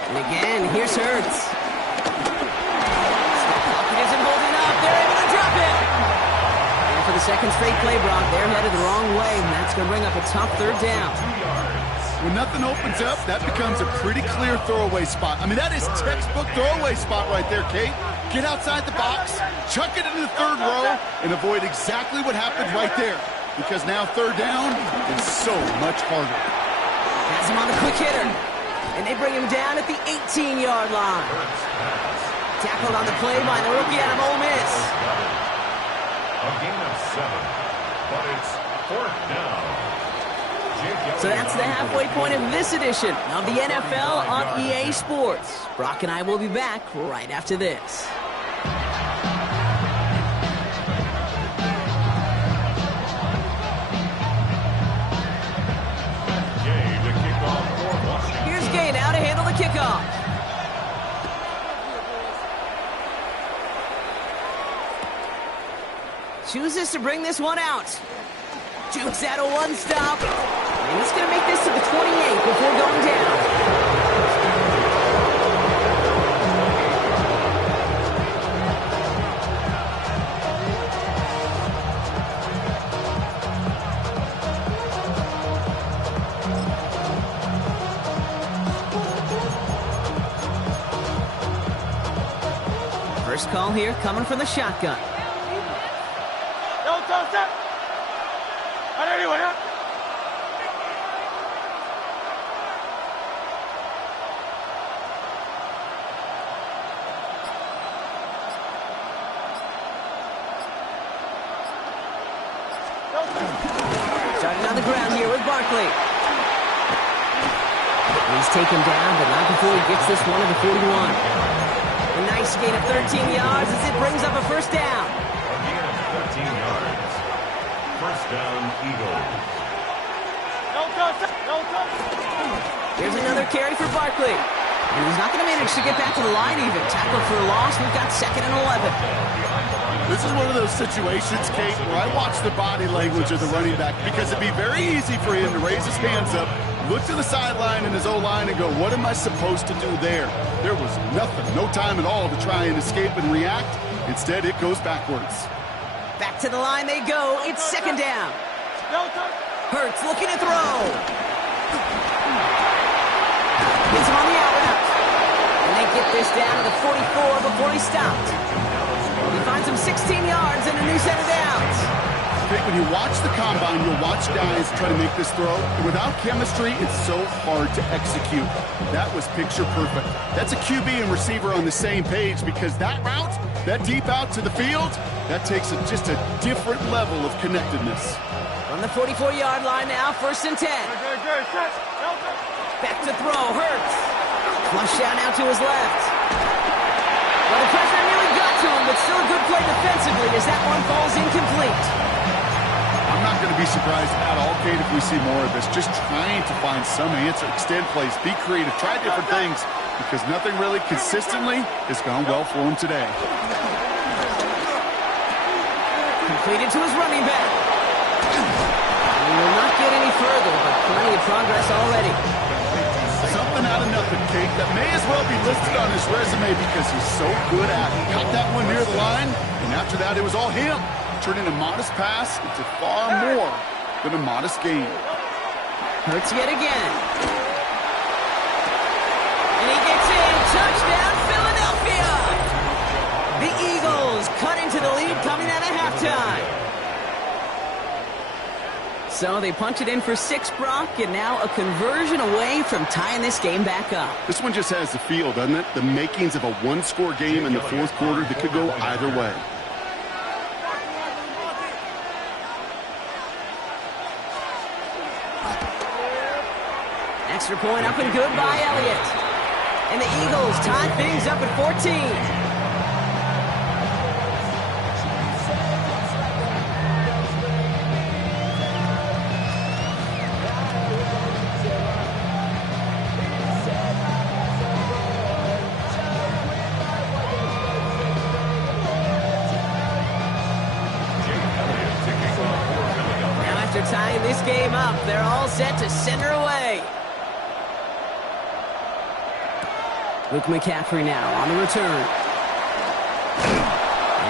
And again, here's Hurts. Isn't holding up. They're able to drop it. And for the second straight play, Brock, they're headed the wrong way, and that's going to bring up a tough third down. When nothing opens up, that becomes a pretty clear throwaway spot. I mean, that is textbook throwaway spot right there, Kate. Get outside the box, chuck it into the third row, and avoid exactly what happened right there. Because now third down is so much harder. Has him on the quick hitter. And they bring him down at the 18-yard line. Tackled on the play by the rookie out of Ole Miss. A gain of 7, but it's 4th down. So that's the halfway point of this edition of the NFL on EA Sports. Brock and I will be back right after this. Here's Gay now to handle the kickoff. Chooses to bring this one out. Jukes out a one-stop. And he's going to make this to the 28 before going down. First call here coming from the shotgun. Starting on the ground here with Barkley. He's taken down, but not before he gets this one to the 41. A nice gain of 13 yards as it brings up a first down. A gain of 13 yards. First down, Eagles. Here's another carry for Barkley. And he's not going to manage to get back to the line even. Tackled for a loss. We've got 2nd and 11. This is one of those situations, Kate, where I watch the body language of the running back because it'd be very easy for him to raise his hands up, look to the sideline and his O-line and go, what am I supposed to do there? There was nothing, no time at all to try and escape and react. Instead, it goes backwards. Back to the line they go. It's 2nd down. Hurts looking to throw. Gets him on the out route. And they get this down to the 44 before he stopped. He finds him 16 yards and a new set of downs. When you watch the combine, you'll watch guys try to make this throw. Without chemistry, it's so hard to execute. That was picture perfect. That's a QB and receiver on the same page because that route, that deep out to the field, that takes just a different level of connectedness. On the 44-yard line now, 1st and 10. Back to throw, Hurts. Flush out now to his left. Well, the pressure nearly got to him, but still a good play defensively as that one falls incomplete. I'm not going to be surprised at all, Kate, if we see more of this. Just trying to find some answer, extend plays, be creative, try different things, because nothing really consistently has gone well for him today. Completed to his running back. He will not get any further, but plenty of progress already. Something out of nothing, Kate, that may as well be listed on his resume because he's so good at it. Caught that one near the line, and after that, it was all him. Turning a modest pass into far more than a modest gain. Hurts yet again. And he gets in. Touchdown, Philadelphia! The Eagles cut into the lead coming out of halftime. So they punch it in for 6, Brock, and now a conversion away from tying this game back up. This one just has the feel, doesn't it? The makings of a one-score game in the 4th quarter that could go either way. Extra point up and good by Elliott. And the Eagles tie things up at 14. Tying this game up, they're all set to send her away. Luke McCaffrey now on the return.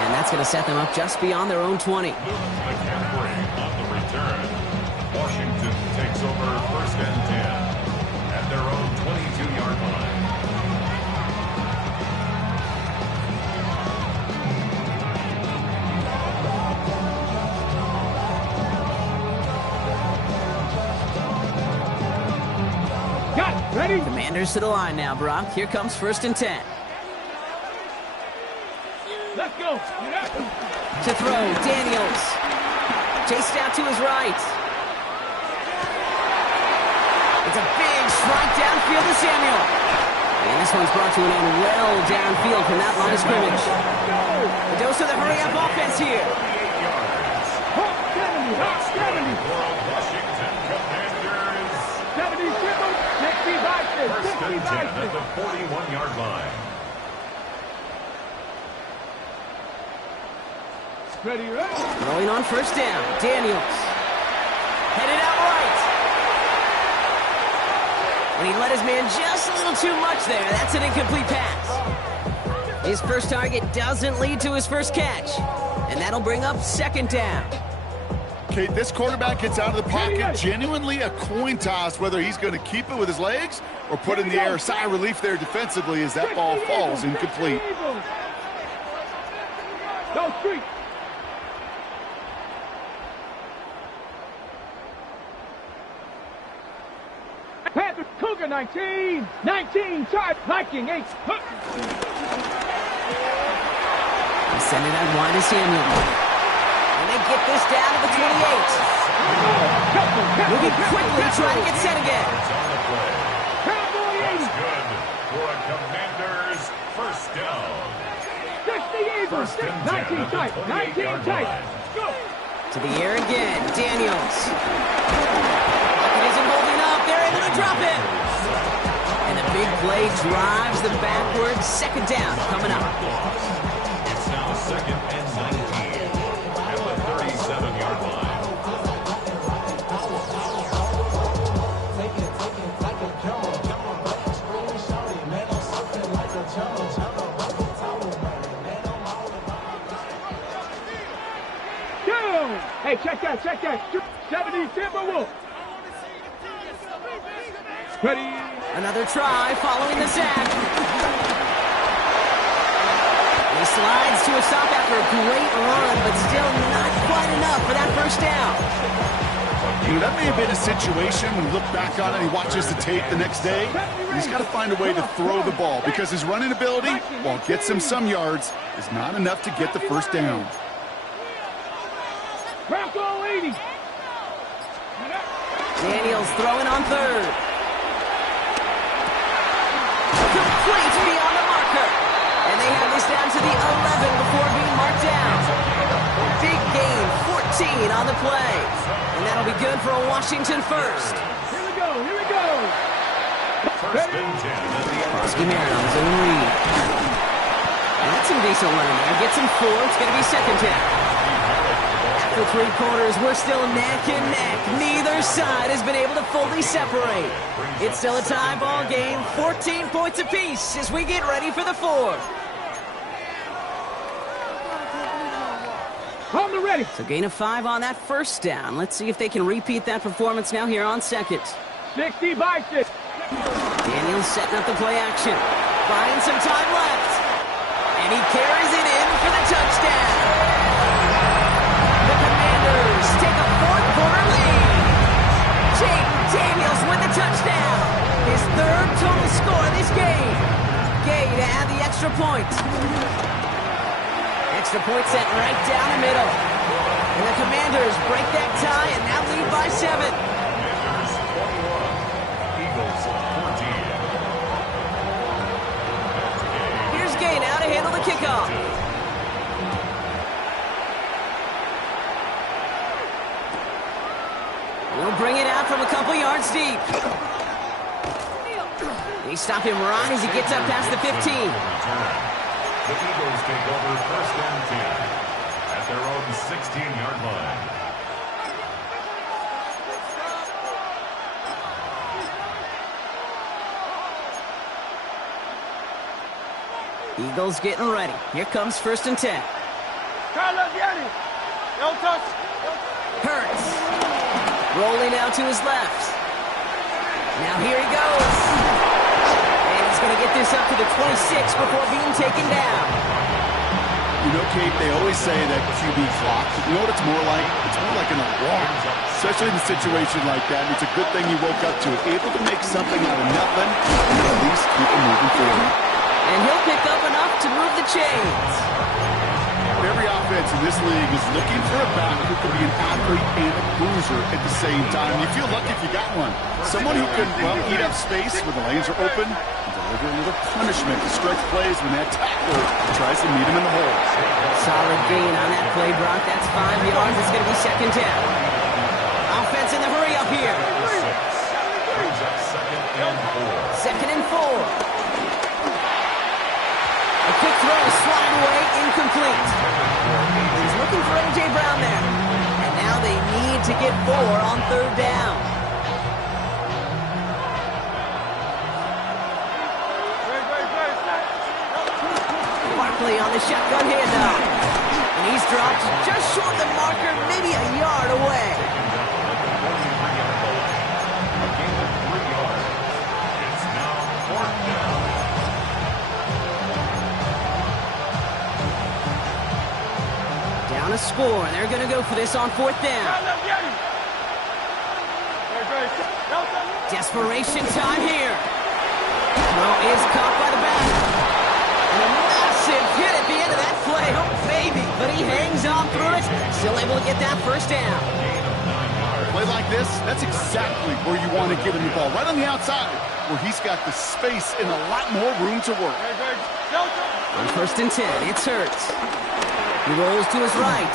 And that's going to set them up just beyond their own 20. McCaffrey on the return. Washington takes over 1st and 10 at their own 22-yard line. Ready? Commanders to the line now, Brock. Here comes 1st and 10. Let's go. To throw, Daniels. Chased out to his right. It's a big strike downfield to Samuel. And this one's brought to an end well downfield from that line of scrimmage. A dose of the hurry-up offense here. 1st and 10 at the 41-yard line. Ready, right? Rolling on 1st down. Daniels. Headed out right. And he let his man just a little too much there. That's an incomplete pass. His first target doesn't lead to his first catch. And that'll bring up second down. Okay, this quarterback gets out of the pocket, genuinely a coin toss whether he's going to keep it with his legs or put in the air. Sigh of relief there defensively as that ball falls incomplete. Go street. Panthers, Cougar 19. 19, charge, Viking 8. Send it out wide to Samuel. And they get this down to the 28. Moving quickly, trying to get set again. That's good for a Commanders first down. 60 Eagles, 19 tight, 19 tight. Go. To the air again, Daniels. It isn't holding up, they're able to drop it. And the big play drives them backwards. Second down coming up. It's now second and 19 at the 37-yard line. Hey, check that, check that. 70 Timberwolves. Ready. Another try following the sack. He slides to a stop after a great run, but still not quite enough for that first down. You know, that may have been a situation when you look back on it and he watches the tape the next day. He's got to find a way to throw the ball because his running ability, while it gets him some yards, is not enough to get the first down. Bronco 80. Daniels throwing on third. Complete beyond the marker. And they have this down to the 11 before being marked down. Big gain, 14 on the play. And that'll be good for a Washington first. Here we go, here we go. First and 10 at the end. Krosky Merritt on his own read. And that's some decent running there. Gets him 4. It's going to be second down. After three quarters, we're still neck and neck. Neither side has been able to fully separate. It's still a tie ball game, 14 points apiece as we get ready for the fourth. On the ready. So gain of 5 on that first down. Let's see if they can repeat that performance now here on second. 60 by 6. Daniels setting up the play action. Buying some time left. And he carries it in for the touchdown. Take a fourth-quarter lead. Daniels with the touchdown. His third total score this game. Gay to add the extra point. Extra point set right down the middle. And the Commanders break that tie and now lead by 7. Commanders 21, Eagles 14. Here's Gay now to handle the kickoff. We'll bring it out from a couple yards deep. They stop him right as he gets up past the 15. The Eagles take over first and 10 at their own 16-yard line. Eagles getting ready. Here comes first and 10. Hurts. Rolling out to his left. Now here he goes. And he's going to get this up to the 26 before being taken down. You know, Kate, they always say that QB clock. You know what it's more like? It's more like an alarm, especially in a situation like that. And it's a good thing you woke up to it. Able to make something out of nothing and at least keep it moving forward. And he'll pick up enough to move the chains. Every offense in this league is looking for a back who can be an athlete and a bruiser at the same time. You feel lucky if you got one. Someone who can, well, eat up space when the lanes are open and deliver a little punishment to stretch plays when that tackler tries to meet him in the hole. Solid gain on that play, Brock. That's 5 yards. It's going to be second down. Offense in the hurry up here. Second and 4. A quick throw, slide away, incomplete. He's looking for A.J. Brown there. And now they need to get 4 on third down. quickly on the shotgun handoff. And he's dropped just short the marker, maybe a yard away. A gain of 3 yards. It's now 4th down. Down a score, and they're going to go for this on 4th down. Desperation time here. Throw is caught by the back. And a massive hit at the end of that play. Oh, baby. But he hangs on through it. Still able to get that first down. Play like this, that's exactly where you want to give him the ball. Right on the outside, where he's got the space and a lot more room to work. On 1st and 10, it's Hurts. He rolls to his right.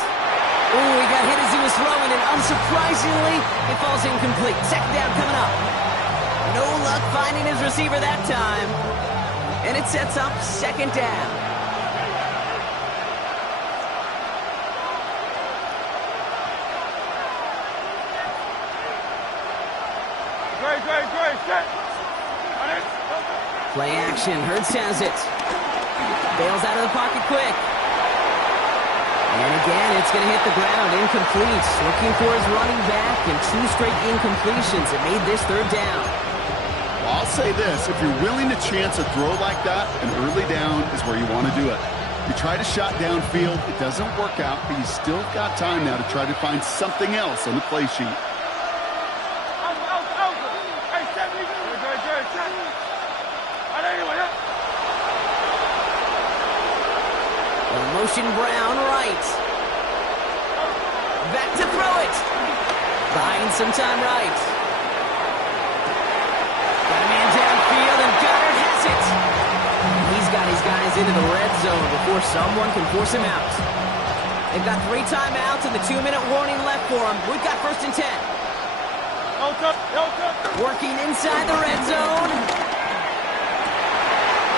Oh, he got hit as he was throwing, and unsurprisingly, it falls incomplete. 2nd down coming up. No luck finding his receiver that time. And it sets up 2nd down. Play action. Hurts has it. Bails out of the pocket quick. And again, it's going to hit the ground. Incomplete. Looking for his running back, and 2 straight incompletions. It made this 3rd down. Well, I'll say this. If you're willing to chance a throw like that, an early down is where you want to do it. You try to shot downfield. It doesn't work out, but you still got time now to try to find something else on the play sheet. Motion Brown right. Back to throw it. Buying some time right. Got a man downfield, and Goddard has it. He's got his guys into the red zone before someone can force him out. They've got 3 timeouts and the 2-minute warning left for them. We've got 1st and 10. Working inside the red zone.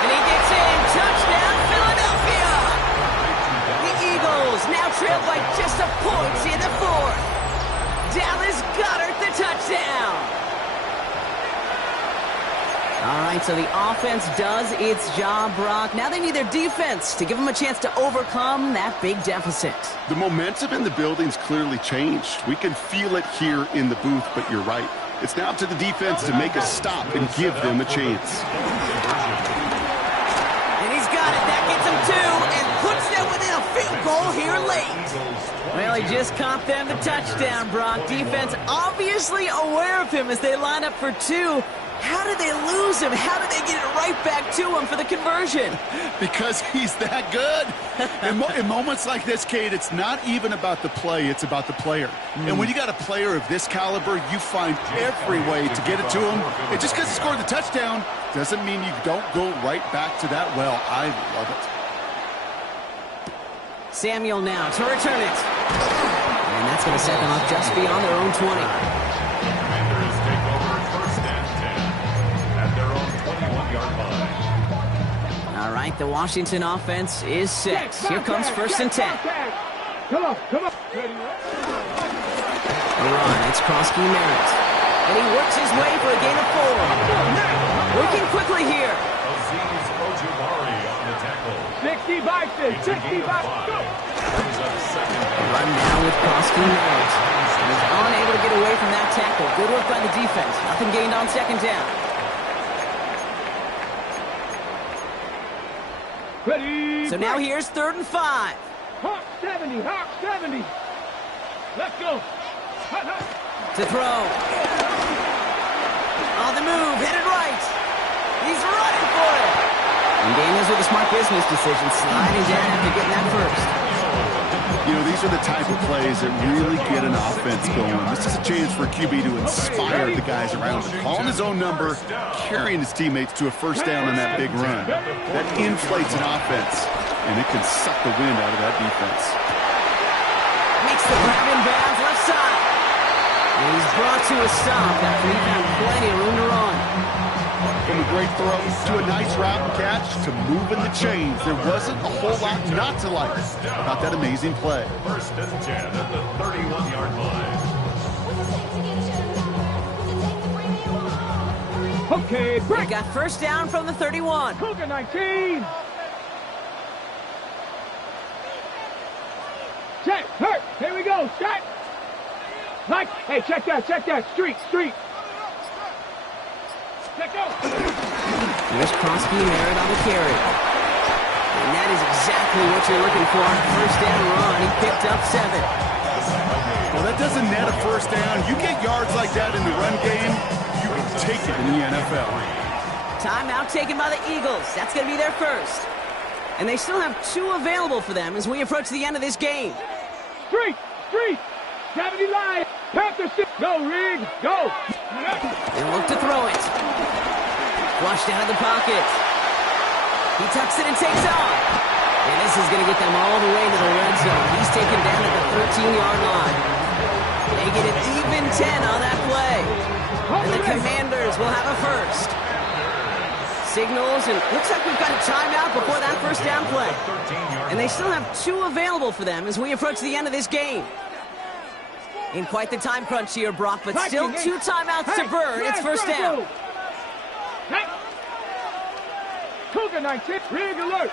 And he gets in. Touchdown, Philadelphia. Eagles now trail by just a point in the 4th. Dallas Goedert the touchdown. All right, so the offense does its job, Brock. Now they need their defense to give them a chance to overcome that big deficit. The momentum in the building's clearly changed. We can feel it here in the booth, but you're right. It's now up to the defense to make a stop and give them a chance. And he's got it. That gets him 2 and puts them within a field goal here late. Well, he just caught them the touchdown, Brock. Defense obviously aware of him as they line up for 2. How did they lose him? How did they get it right back to him for the conversion? Because he's that good. In moments like this, Cade, it's not even about the play, it's about the player. And when you got a player of this caliber, you find every way to get it to him. And just because he scored the touchdown doesn't mean you don't go right back to that well. I love it. Samuel now to return it. And that's going to set them up just beyond their own 20. Commanders take over 1st and 10 at their own 21-yard line. All right, the Washington offense is set. Here comes 1st and 10. Come on. A run, it's Krosky Merritt. And he works his way for a gain of 4. Working quickly here. Aziz Ojulari on the tackle. 60 by 6. 60 by 6. Brings up 2nd down. Run now with Krosky Merritt. And he's unable to get away from that tackle. Good work by the defense. Nothing gained on 2nd down. Ready. So now here's 3rd and 5. Hawk 70. Hawk 70. Let's go. To throw. On the move, headed right. He's running for it. And Daniels with a smart business decision, sliding down after getting that first. You know, these are the type of plays that really get an offense going. This is a chance for a QB to inspire the guys around him. Calling his own number, carrying his teammates to a 1st down on that big run. That inflates an offense, and it can suck the wind out of that defense. Makes the grab in bounds left side. And he's brought to a stop after he found plenty of room to run. From a great throw to a nice route and catch to moving the chains. There wasn't a whole lot not to like about that amazing play. 1st and 10 at the 31-yard line. Okay, They break. got 1st down from the 31. Cougar 19. Check, hurt. Here we go, shot. Mike, hey, check that. Street. Check out. Here's Krosky Merritt on the carry. And that is exactly what you're looking for. First down run. He picked up 7. Well, that doesn't net a first down. You get yards like that in the run game, you can take it in the NFL. Timeout taken by the Eagles. That's going to be their first. And they still have 2 available for them as we approach the end of this game. Street. 70 line. Panther stick. Go, Riggs. Go. They look to throw it. Flushed out of the pocket. He tucks it and takes off. And this is going to get them all the way to the red zone. He's taken down at the 13-yard line. They get an even 10 on that play. And the Commanders will have a first. Signals, and looks like we've got a timeout before that first down play. And they still have 2 available for them as we approach the end of this game. In quite the time crunch here, Brock, but still 2 timeouts to burn. It's first down. Cougar 19. Rig alert.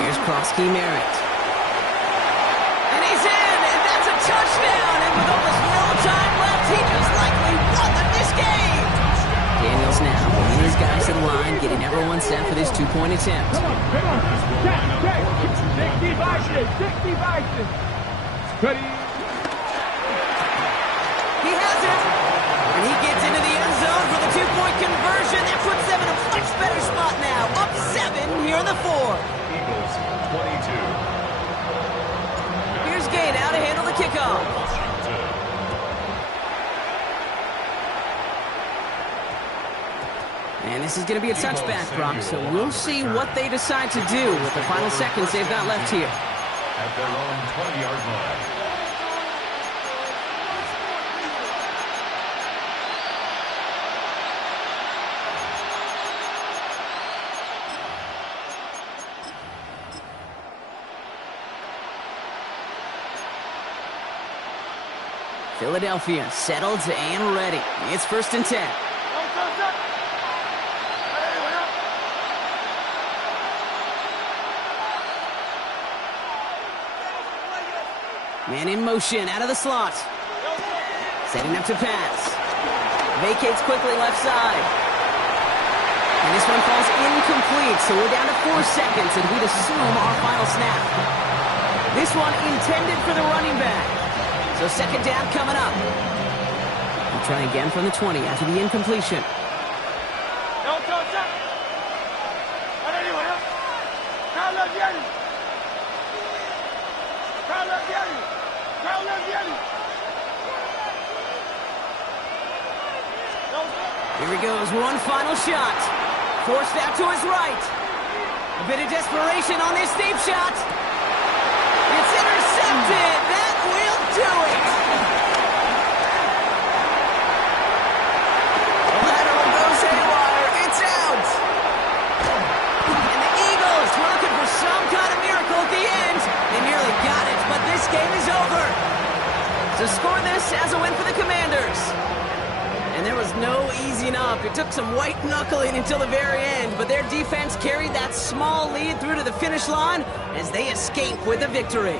Here's Krosky Merritt. And he's in, and that's a touchdown. And with almost no time left, he just likely won them this game. Daniels now moving his guys to the line, getting everyone set for this 2-point attempt. Come on. Check. 60 Bison. Ready. He has it. And he gets into the end zone for the 2-point conversion. That puts them in a much better spot now. Up 7 here in the 4. Eagles 22. Here's Gay now to handle the kickoff. And this is going to be a touchback, Brock, so we'll see what they decide to do with the final seconds they've got left here. At their own 20-yard line. Philadelphia settled and ready. It's first and 10. Man in motion out of the slot. Setting up to pass. Vacates quickly left side. And this one falls incomplete, so we're down to 4 seconds, and we'd assume our final snap. This one intended for the running back. So second down coming up. We'll try again from the 20 after the incompletion. Here he goes, one final shot. Forced out to his right. A bit of desperation on this deep shot. It's intercepted. That will do it. Lateral goes haywire. It's out. And the Eagles were looking for some kind of miracle at the end. They nearly got it, but this game is over. So score this as a win for the Commanders. And there was no easing up. It took some white knuckling until the very end, but their defense carried that small lead through to the finish line as they escape with a victory.